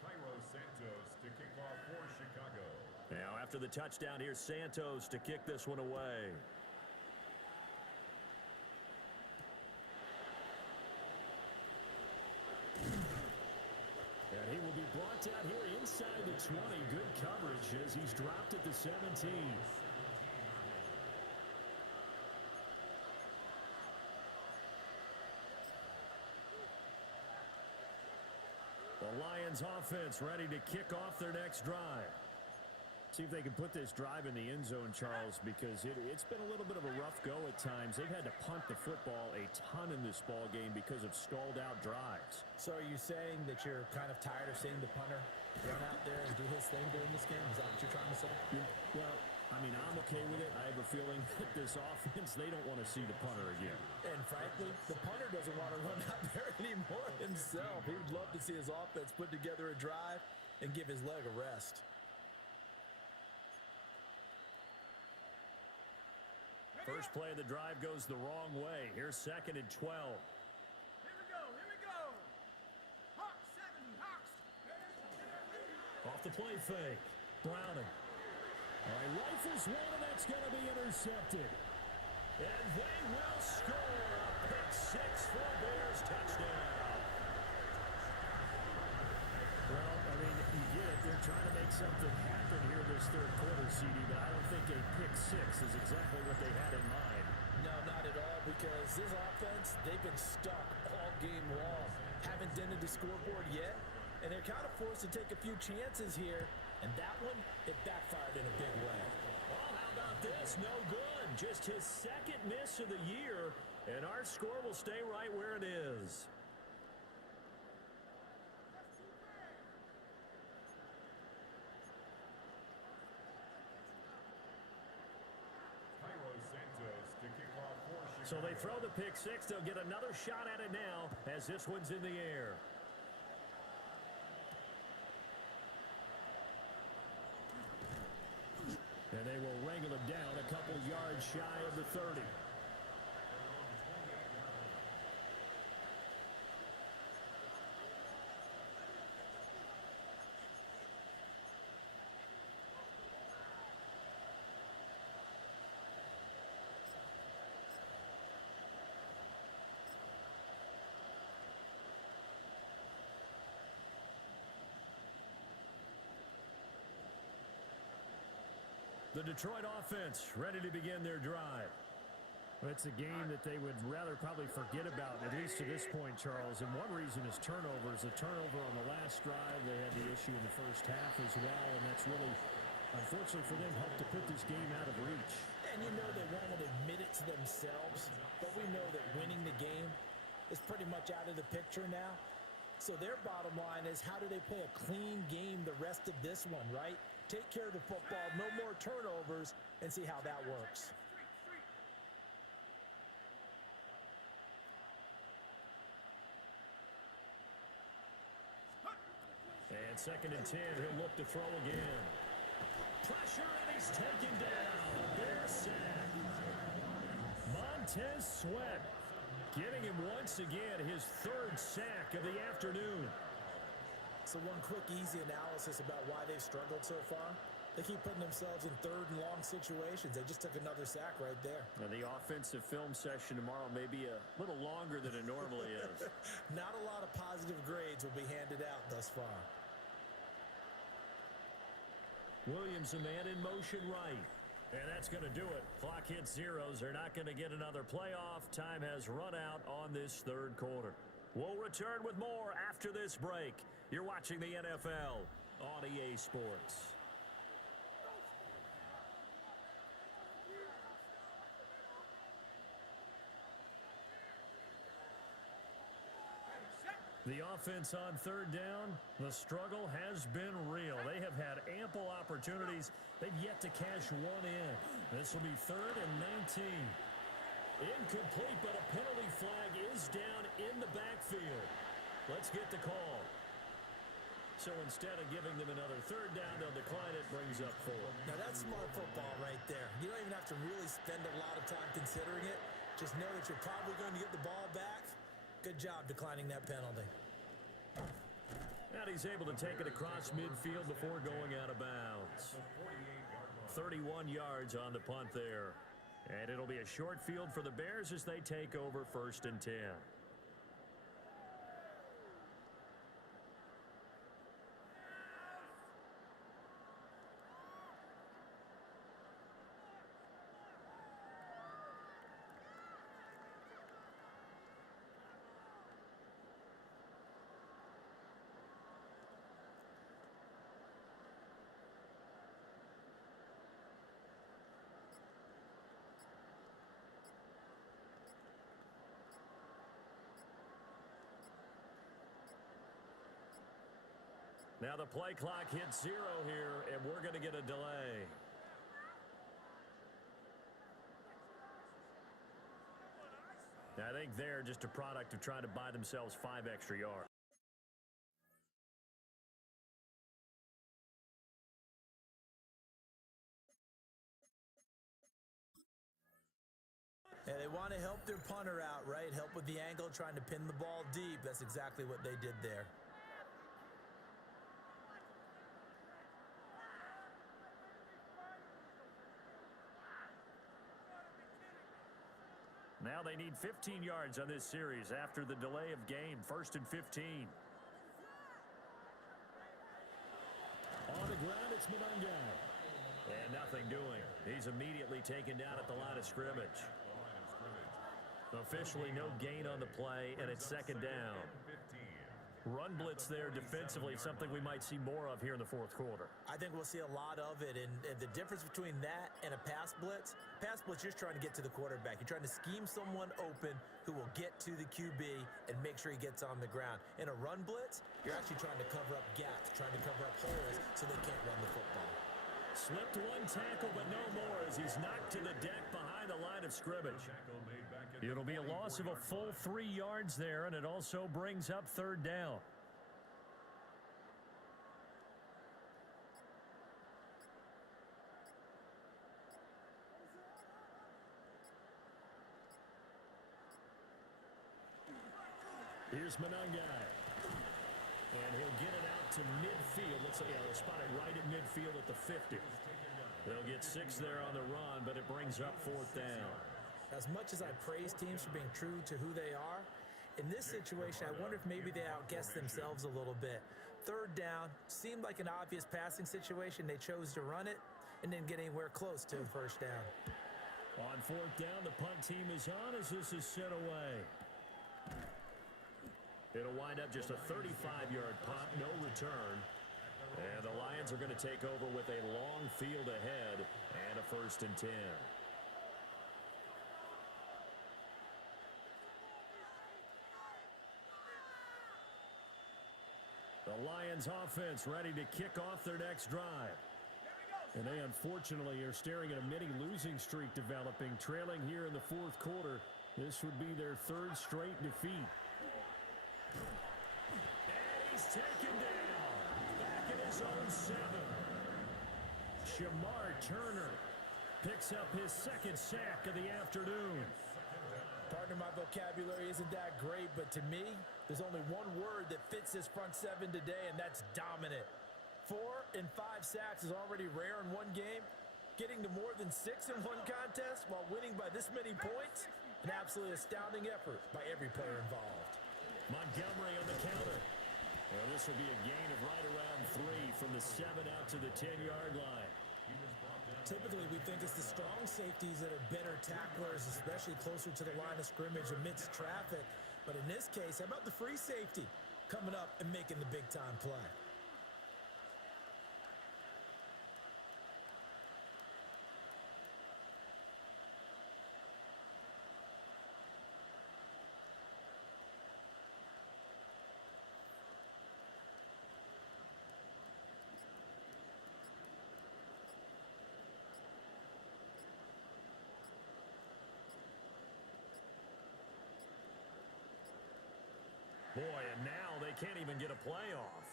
Cairo Santos to kick off for Chicago. Now after the touchdown. Here's Santos to kick this one away. And he will be brought down here inside the 20. Good coverage as he's dropped at the 17. The Lions offense ready to kick off their next drive. See if they can put this drive in the end zone, Charles, because it's been a little bit of a rough go at times. They've had to punt the football a ton in this ball game because of stalled out drives. So are you saying that you're kind of tired of seeing the punter run out there and do his thing during this game? Is that what you're trying to say? Yeah, well, I mean, I'm okay with it. I have a feeling that this offense, they don't want to see the punter again. And frankly, the punter doesn't want to run out there anymore himself. He would love to see his offense put together a drive and give his leg a rest. First play of the drive goes the wrong way. Here's 2nd and 12. Here we go. Hawks 70, Hawks. Off the play fake. Browning. All right, rifles one, and that's going to be intercepted. And they will score a pick six for a Bears touchdown. Well, I mean, you get it. They're trying to make something happen here this third quarter, CD, but I don't think a pick six is exactly what they had in mind. No, not at all, because this offense, they've been stuck all game long. Haven't dented the scoreboard yet, and they're kind of forced to take a few chances here. And that one, it backfired in a big way. Oh, how about this? No good. Just his second miss of the year, and our score will stay right where it is. So they throw the pick six. They'll get another shot at it now as this one's in the air. And they will wrangle him down a couple yards shy of the 30. The Detroit offense ready to begin their drive. It's a game that they would rather probably forget about, at least to this point, Charles. And one reason is turnovers. A turnover on the last drive. They had the issue in the first half as well, and that's really, unfortunately for them, helped to put this game out of reach. And you know they won't admit it to themselves, but we know that winning the game is pretty much out of the picture now. So their bottom line is, how do they play a clean game the rest of this one, right? Take care of the football, no more turnovers, and see how that works. And 2nd and 10, he'll look to throw again. Pressure, and he's taken down. Bear sack. Montez Sweat getting him once again his 3rd sack of the afternoon. So one quick, easy analysis about why they've struggled so far. They keep putting themselves in 3rd and long situations. They just took another sack right there. Now, the offensive film session tomorrow may be a little longer than it normally is. Not a lot of positive grades will be handed out thus far. Williams, a man in motion right. And that's going to do it. Clock hits zeros. They're not going to get another playoff. Time has run out on this 3rd quarter. We'll return with more after this break. You're watching the NFL on EA Sports. The offense on 3rd down, the struggle has been real. They have had ample opportunities. They've yet to cash one in. This will be 3rd and 19. Incomplete, but a penalty flag is down in the backfield. Let's get the call. So instead of giving them another 3rd down, they'll decline it, brings up 4. Now that's smart football right there. You don't even have to really spend a lot of time considering it. Just know that you're probably going to get the ball back. Good job declining that penalty. And he's able to take it across midfield before going out of bounds. The 48-yard 31 yards on the punt there. And it'll be a short field for the Bears as they take over 1st and 10. Now the play clock hits 0 here, and we're going to get a delay. I think they're just a product of trying to buy themselves 5 extra yards. And they want to help their punter out, right? Help with the angle, trying to pin the ball deep. That's exactly what they did there. Now they need 15 yards on this series after the delay of game. 1st and 15. On the ground, it's Monangai. And nothing doing. He's immediately taken down at the line of scrimmage. Officially no gain on the play, and it's 2nd down. Run blitz there defensively, something we might see more of here in the 4th quarter. I think we'll see a lot of it, and the difference between that and a pass blitz, you're just trying to get to the quarterback. You're trying to scheme someone open who will get to the QB and make sure he gets on the ground. In a run blitz, you're actually trying to cover up gaps, trying to cover up holes so they can't run the football. Slipped one tackle, but no more as he's knocked to the deck behind the line of scrimmage. It'll be a loss of a full 3 yards there, and it also brings up 3rd down. Here's Monangai. And he'll get it out to midfield. Looks like they'll spot it right at midfield at the 50. They'll get 6 there on the run, but it brings up 4th down. As much as I praise teams for being true to who they are, in this situation, I wonder if maybe they outguessed themselves a little bit. 3rd down seemed like an obvious passing situation. They chose to run it and didn't get anywhere close to 1st down. On 4th down, the punt team is on as this is sent away. It'll wind up just a 35-yard punt, no return. And the Lions are going to take over with a long field ahead and a 1st and 10. The Lions offense ready to kick off their next drive. And they unfortunately are staring at a mini losing streak developing, trailing here in the 4th quarter. This would be their 3rd straight defeat. And he's taken down. Back in his own 7. Shamar Turner picks up his 2nd sack of the afternoon. Partner, my vocabulary isn't that great, but to me, there's only one word that fits this front 7 today, and that's dominant. 4 and 5 sacks is already rare in one game. Getting to more than 6 in one contest while winning by this many points, an absolutely astounding effort by every player involved. Montgomery on the counter. Well, this will be a gain of right around 3 from the 7 out to the 10-yard line. Typically, we think it's the strong safeties that are better tacklers, especially closer to the line of scrimmage amidst traffic. But in this case, how about the free safety coming up and making the big-time play? Boy, and now they can't even get a playoff.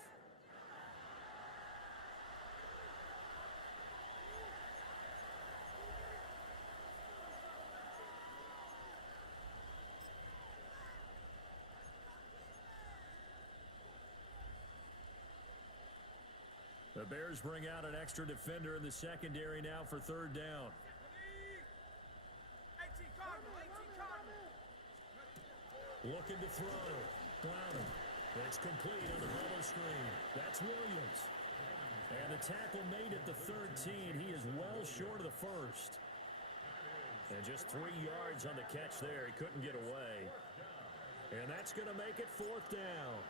The Bears bring out an extra defender in the secondary now for third down. Looking to throw. Clowney. It's complete on the bubble screen. That's Williams. And the tackle made at the 13. He is well short of the first. And just 3 yards on the catch there. He couldn't get away. And that's going to make it fourth down.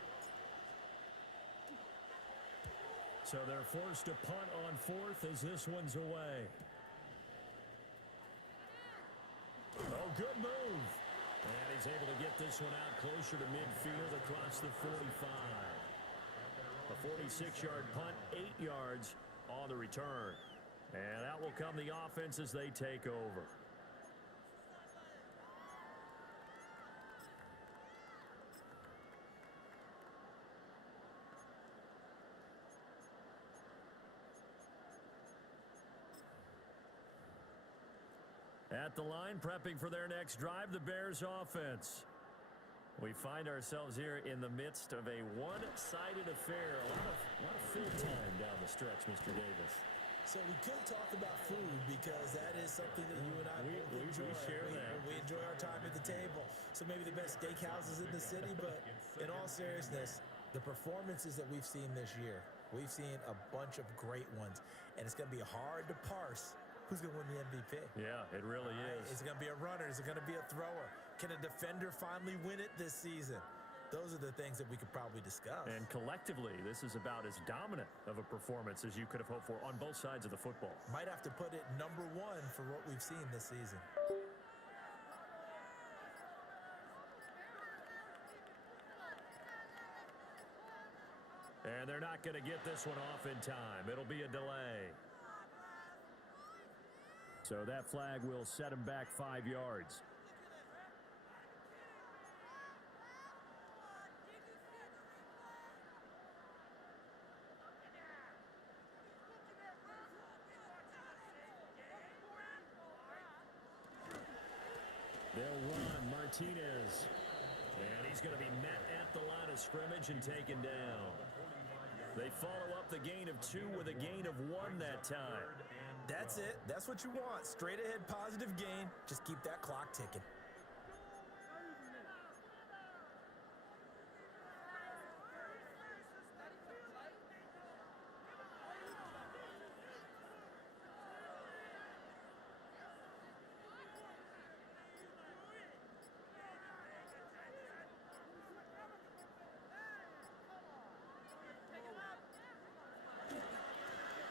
So they're forced to punt on fourth as this one's away. Oh, good move. And he's able to get this one out closer to midfield across the 45. A 46-yard punt, 8 yards on the return. And out will come the offense as they take over. At the line, prepping for their next drive, the Bears offense. We find ourselves here in the midst of a one-sided affair. A lot of fill time down the stretch, Mr. Davis. So we could talk about food because that is something that you and I both enjoy. We share that. We enjoy our time at the table. So maybe the best steakhouses in the city, but in all seriousness, the performances that we've seen this year, we've seen a bunch of great ones, and it's going to be hard to parse who's going to win the MVP. Yeah, it really is. Is it going to be a runner? Is it going to be a thrower? Can a defender finally win it this season? Those are the things that we could probably discuss. And collectively, this is about as dominant of a performance as you could have hoped for on both sides of the football. Might have to put it #1 for what we've seen this season. And they're not going to get this one off in time. It'll be a delay. So that flag will set him back 5 yards. They'll run Martinez. And he's going to be met at the line of scrimmage and taken down. They follow up the gain of 2 with a gain of 1 that time. That's it. That's what you want. Straight ahead positive gain. Just keep that clock ticking.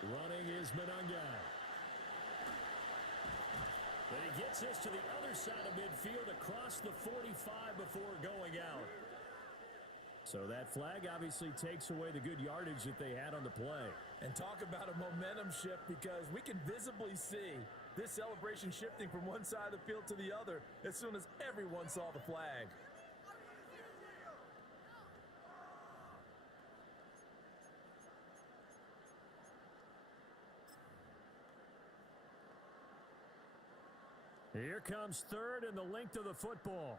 Running is Monunga. But he gets this to the other side of midfield across the 45 before going out. So that flag obviously takes away the good yardage that they had on the play. And talk about a momentum shift, because we can visibly see this celebration shifting from one side of the field to the other as soon as everyone saw the flag. Here comes third and the length of the football.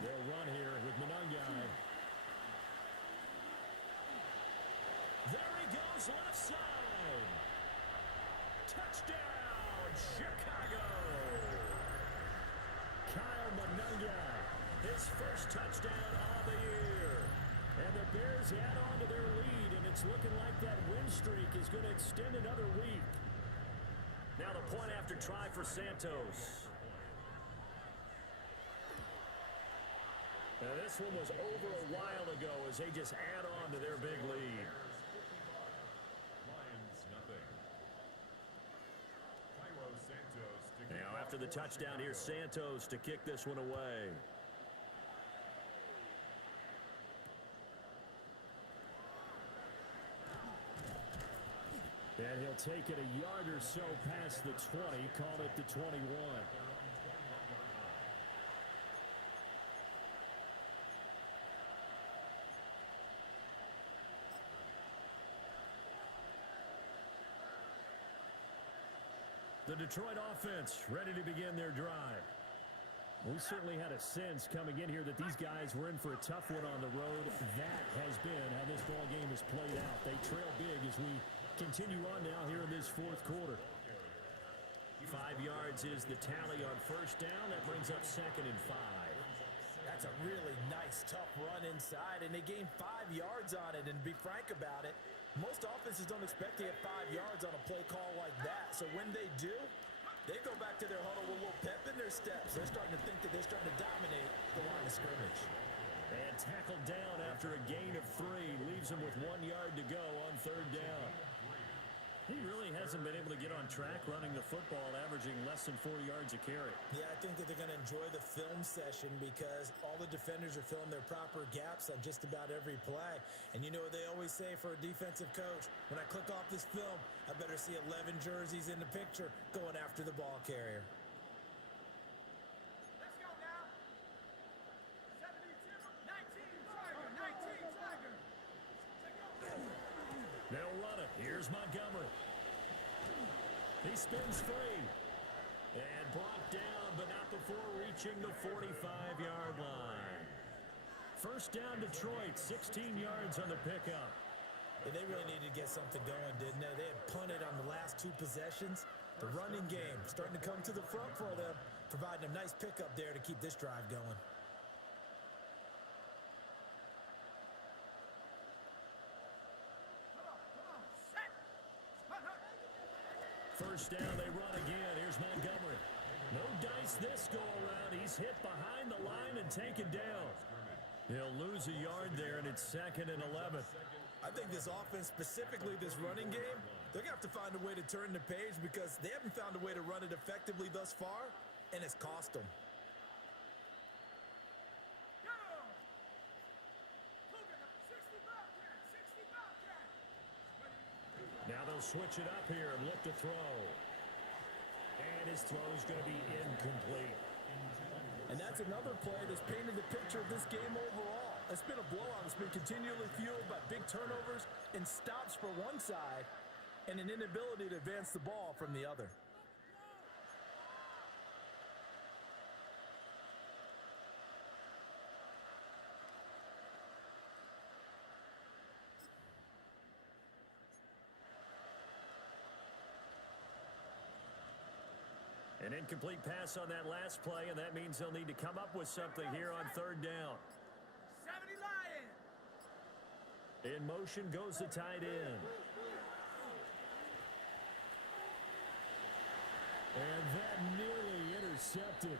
They'll run here with Monunga. There he goes, left side. Touchdown, Chicago. Kyle Monunga, his first touchdown of the year. And the Bears add on to their lead, and it's looking like that win streak is going to extend another week. Now the point after try for Santos. Now this one was over a while ago as they just add on to their big lead. Now after the touchdown, here's Santos to kick this one away. And he'll take it a yard or so past the 20, call it the 21. The Detroit offense ready to begin their drive. We certainly had a sense coming in here that these guys were in for a tough one on the road. That has been how this ball game has played out. They trail big as we continue on now here in this fourth quarter. 5 yards is the tally on first down. That brings up 2nd and 5. That's a really nice, tough run inside, and they gained 5 yards on it. And to be frank about it, most offenses don't expect to get 5 yards on a play call like that. So when they do, they go back to their huddle with a little pep in their steps. They're starting to think that they're starting to dominate the line of scrimmage. And tackled down after a gain of 3. Leaves him with 1 yard to go on third down. He really hasn't been able to get on track running the football, averaging less than 4 yards a carry. Yeah, I think that they're going to enjoy the film session because all the defenders are filling their proper gaps on just about every play. And you know what they always say for a defensive coach? When I click off this film, I better see 11 jerseys in the picture going after the ball carrier. Let's go now. 72, 19, Tiger, 19, Tiger. They'll run it. Here's Montgomery. He spins free. And brought down, but not before reaching the 45-yard line. First down, Detroit. 16 yards on the pickup. And they really needed to get something going, didn't they? They had punted on the last 2 possessions. The running game starting to come to the front for them, providing a nice pickup there to keep this drive going. First down, they run again. Here's Montgomery. No dice this go-around. He's hit behind the line and taken down. He'll lose a yard there, and it's 2nd and 11. I think this offense, specifically this running game, they're going to have to find a way to turn the page because they haven't found a way to run it effectively thus far, and it's cost them. Now they'll switch it up here and look to throw. And his throw is going to be incomplete. And that's another play that's painted the picture of this game overall. It's been a blowout. It's been continually fueled by big turnovers and stops for one side and an inability to advance the ball from the other. An incomplete pass on that last play, and that means they'll need to come up with something here on third down. 70 Lion. In motion goes the tight end. And that nearly intercepted.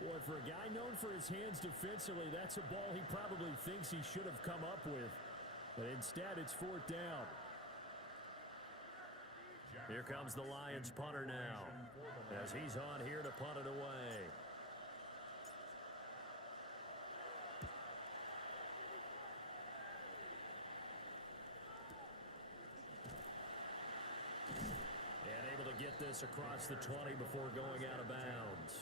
Boy, for a guy known for his hands defensively, that's a ball he probably thinks he should have come up with. But instead, it's 4th down. Here comes the Lions punter now, as he's on here to punt it away. And able to get this across the 20 before going out of bounds.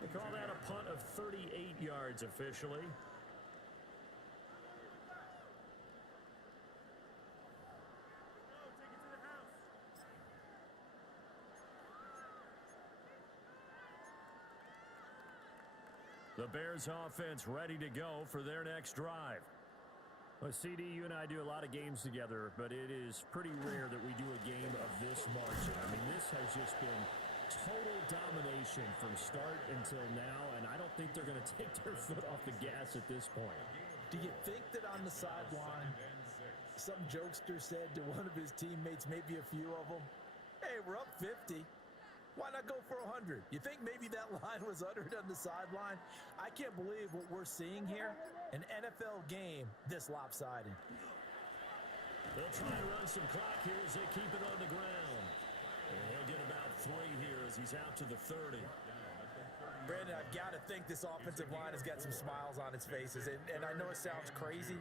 They call that a punt of 38 yards officially. The Bears offense ready to go for their next drive. Well, CD, you and I do a lot of games together, but it is pretty rare that we do a game of this margin. I mean, this has just been total domination from start until now, and I don't think they're going to take their foot off the gas at this point. Do you think that on the sideline, some jokester said to one of his teammates, maybe a few of them, hey, we're up 50. Why not go for 100? You think maybe that line was uttered on the sideline? I can't believe what we're seeing here. An NFL game this lopsided. They'll try to run some clock here as they keep it on the ground. And he'll get about 3 here as he's out to the 30. Brandon, I've got to think this offensive line has got some smiles on its faces. And I know it sounds crazy,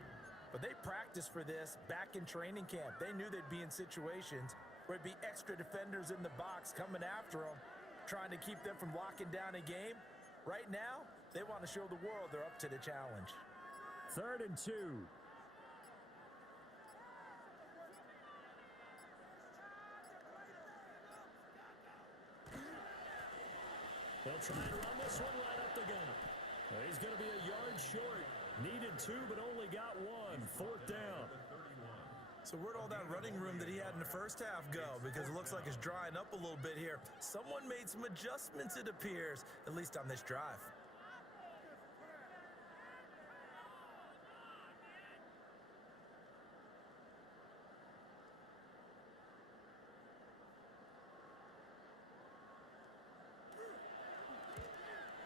but they practiced for this back in training camp. They knew they'd be in situations where it'd be extra defenders in the box coming after them, trying to keep them from locking down a game. Right now, they want to show the world they're up to the challenge. 3rd and 2. They'll try and run this one right up the gut. He's going to be a yard short. Needed 2, but only got 1. 4th down. So where'd all that running room that he had in the first half go? Because it looks like it's drying up a little bit here. Someone made some adjustments, it appears, at least on this drive.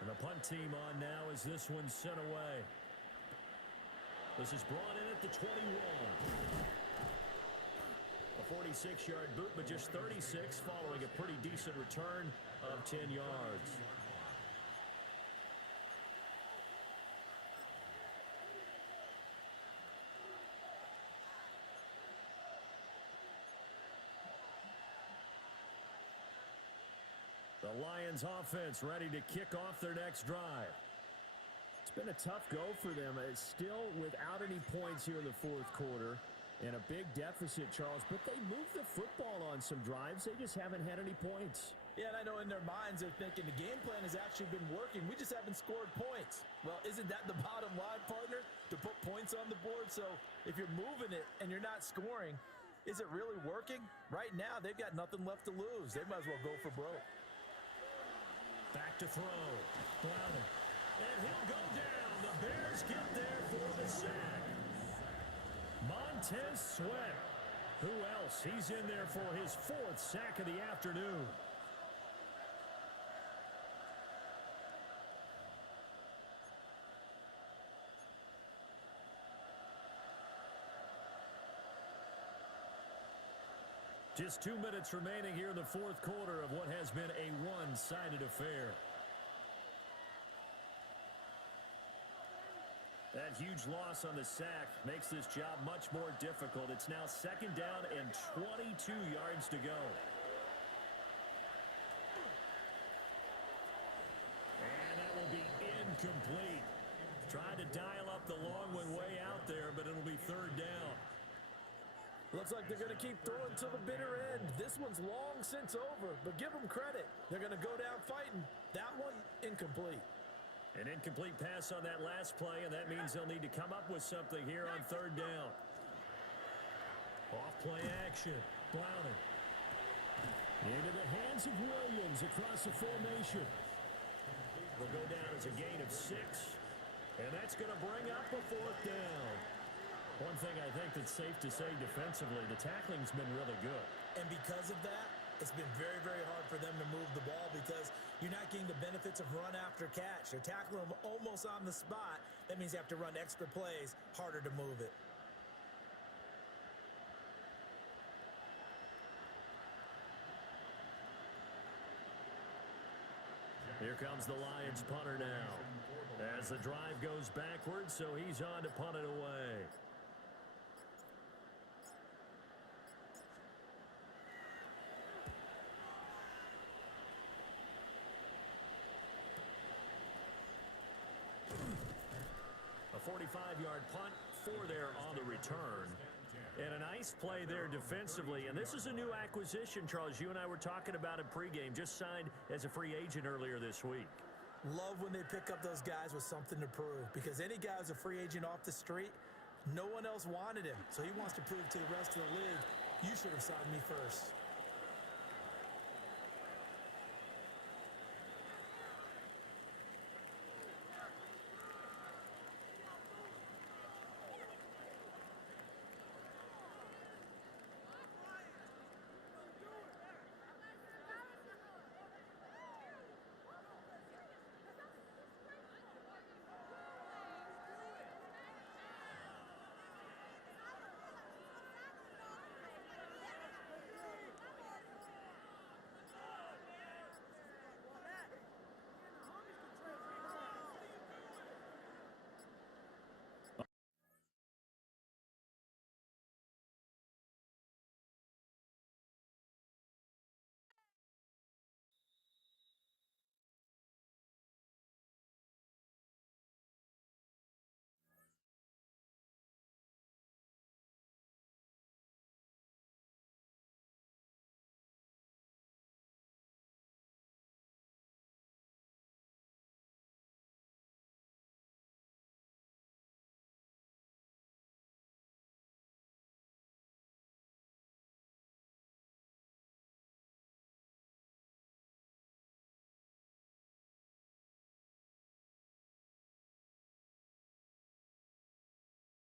And the punt team on now as this one's sent away. This is brought in at the 21. A 46-yard boot, but just 36 following a pretty decent return of 10 yards. The Lions offense ready to kick off their next drive. It's been a tough go for them. It's still without any points here in the fourth quarter and a big deficit, Charles, but they moved the football on some drives. They just haven't had any points. Yeah, and I know in their minds they're thinking the game plan has actually been working. We just haven't scored points. Well, isn't that the bottom line, partner? To put points on the board? So if you're moving it and you're not scoring, is it really working? Right now, they've got nothing left to lose. They might as well go for broke. Back to throw. Browning. And he'll go down. The Bears get there for the sack. Montez Sweat. Who else? He's in there for his 4th sack of the afternoon. Just 2 minutes remaining here in the fourth quarter of what has been a one-sided affair. That huge loss on the sack makes this job much more difficult. It's now 2nd down and 22 yards to go. And that will be incomplete. Trying to dial up the long one way out there, but it'll be 3rd down. Looks like they're going to keep throwing to the bitter end. This one's long since over, but give them credit. They're going to go down fighting. That one, incomplete. An incomplete pass on that last play, and that means they'll need to come up with something here on 3rd down. Off play action. Browning. Into the hands of Williams across the formation. Will go down as a gain of 6, and that's going to bring up a 4th down. One thing I think that's safe to say defensively, the tackling's been really good. And because of that, it's been very, very hard for them to move the ball because you're not getting the benefits of run after catch. They're tackling them almost on the spot. That means you have to run extra plays, harder to move it. Here comes the Lions punter now. As the drive goes backwards, so he's on to punt it away. A 45-yard punt for there on the return. And a nice play there defensively. And this is a new acquisition, Charles. You and I were talking about it pregame. Just signed as a free agent earlier this week. Love when they pick up those guys with something to prove. Because any guy who's a free agent off the street, no one else wanted him. So he wants to prove to the rest of the league, you should have signed me first.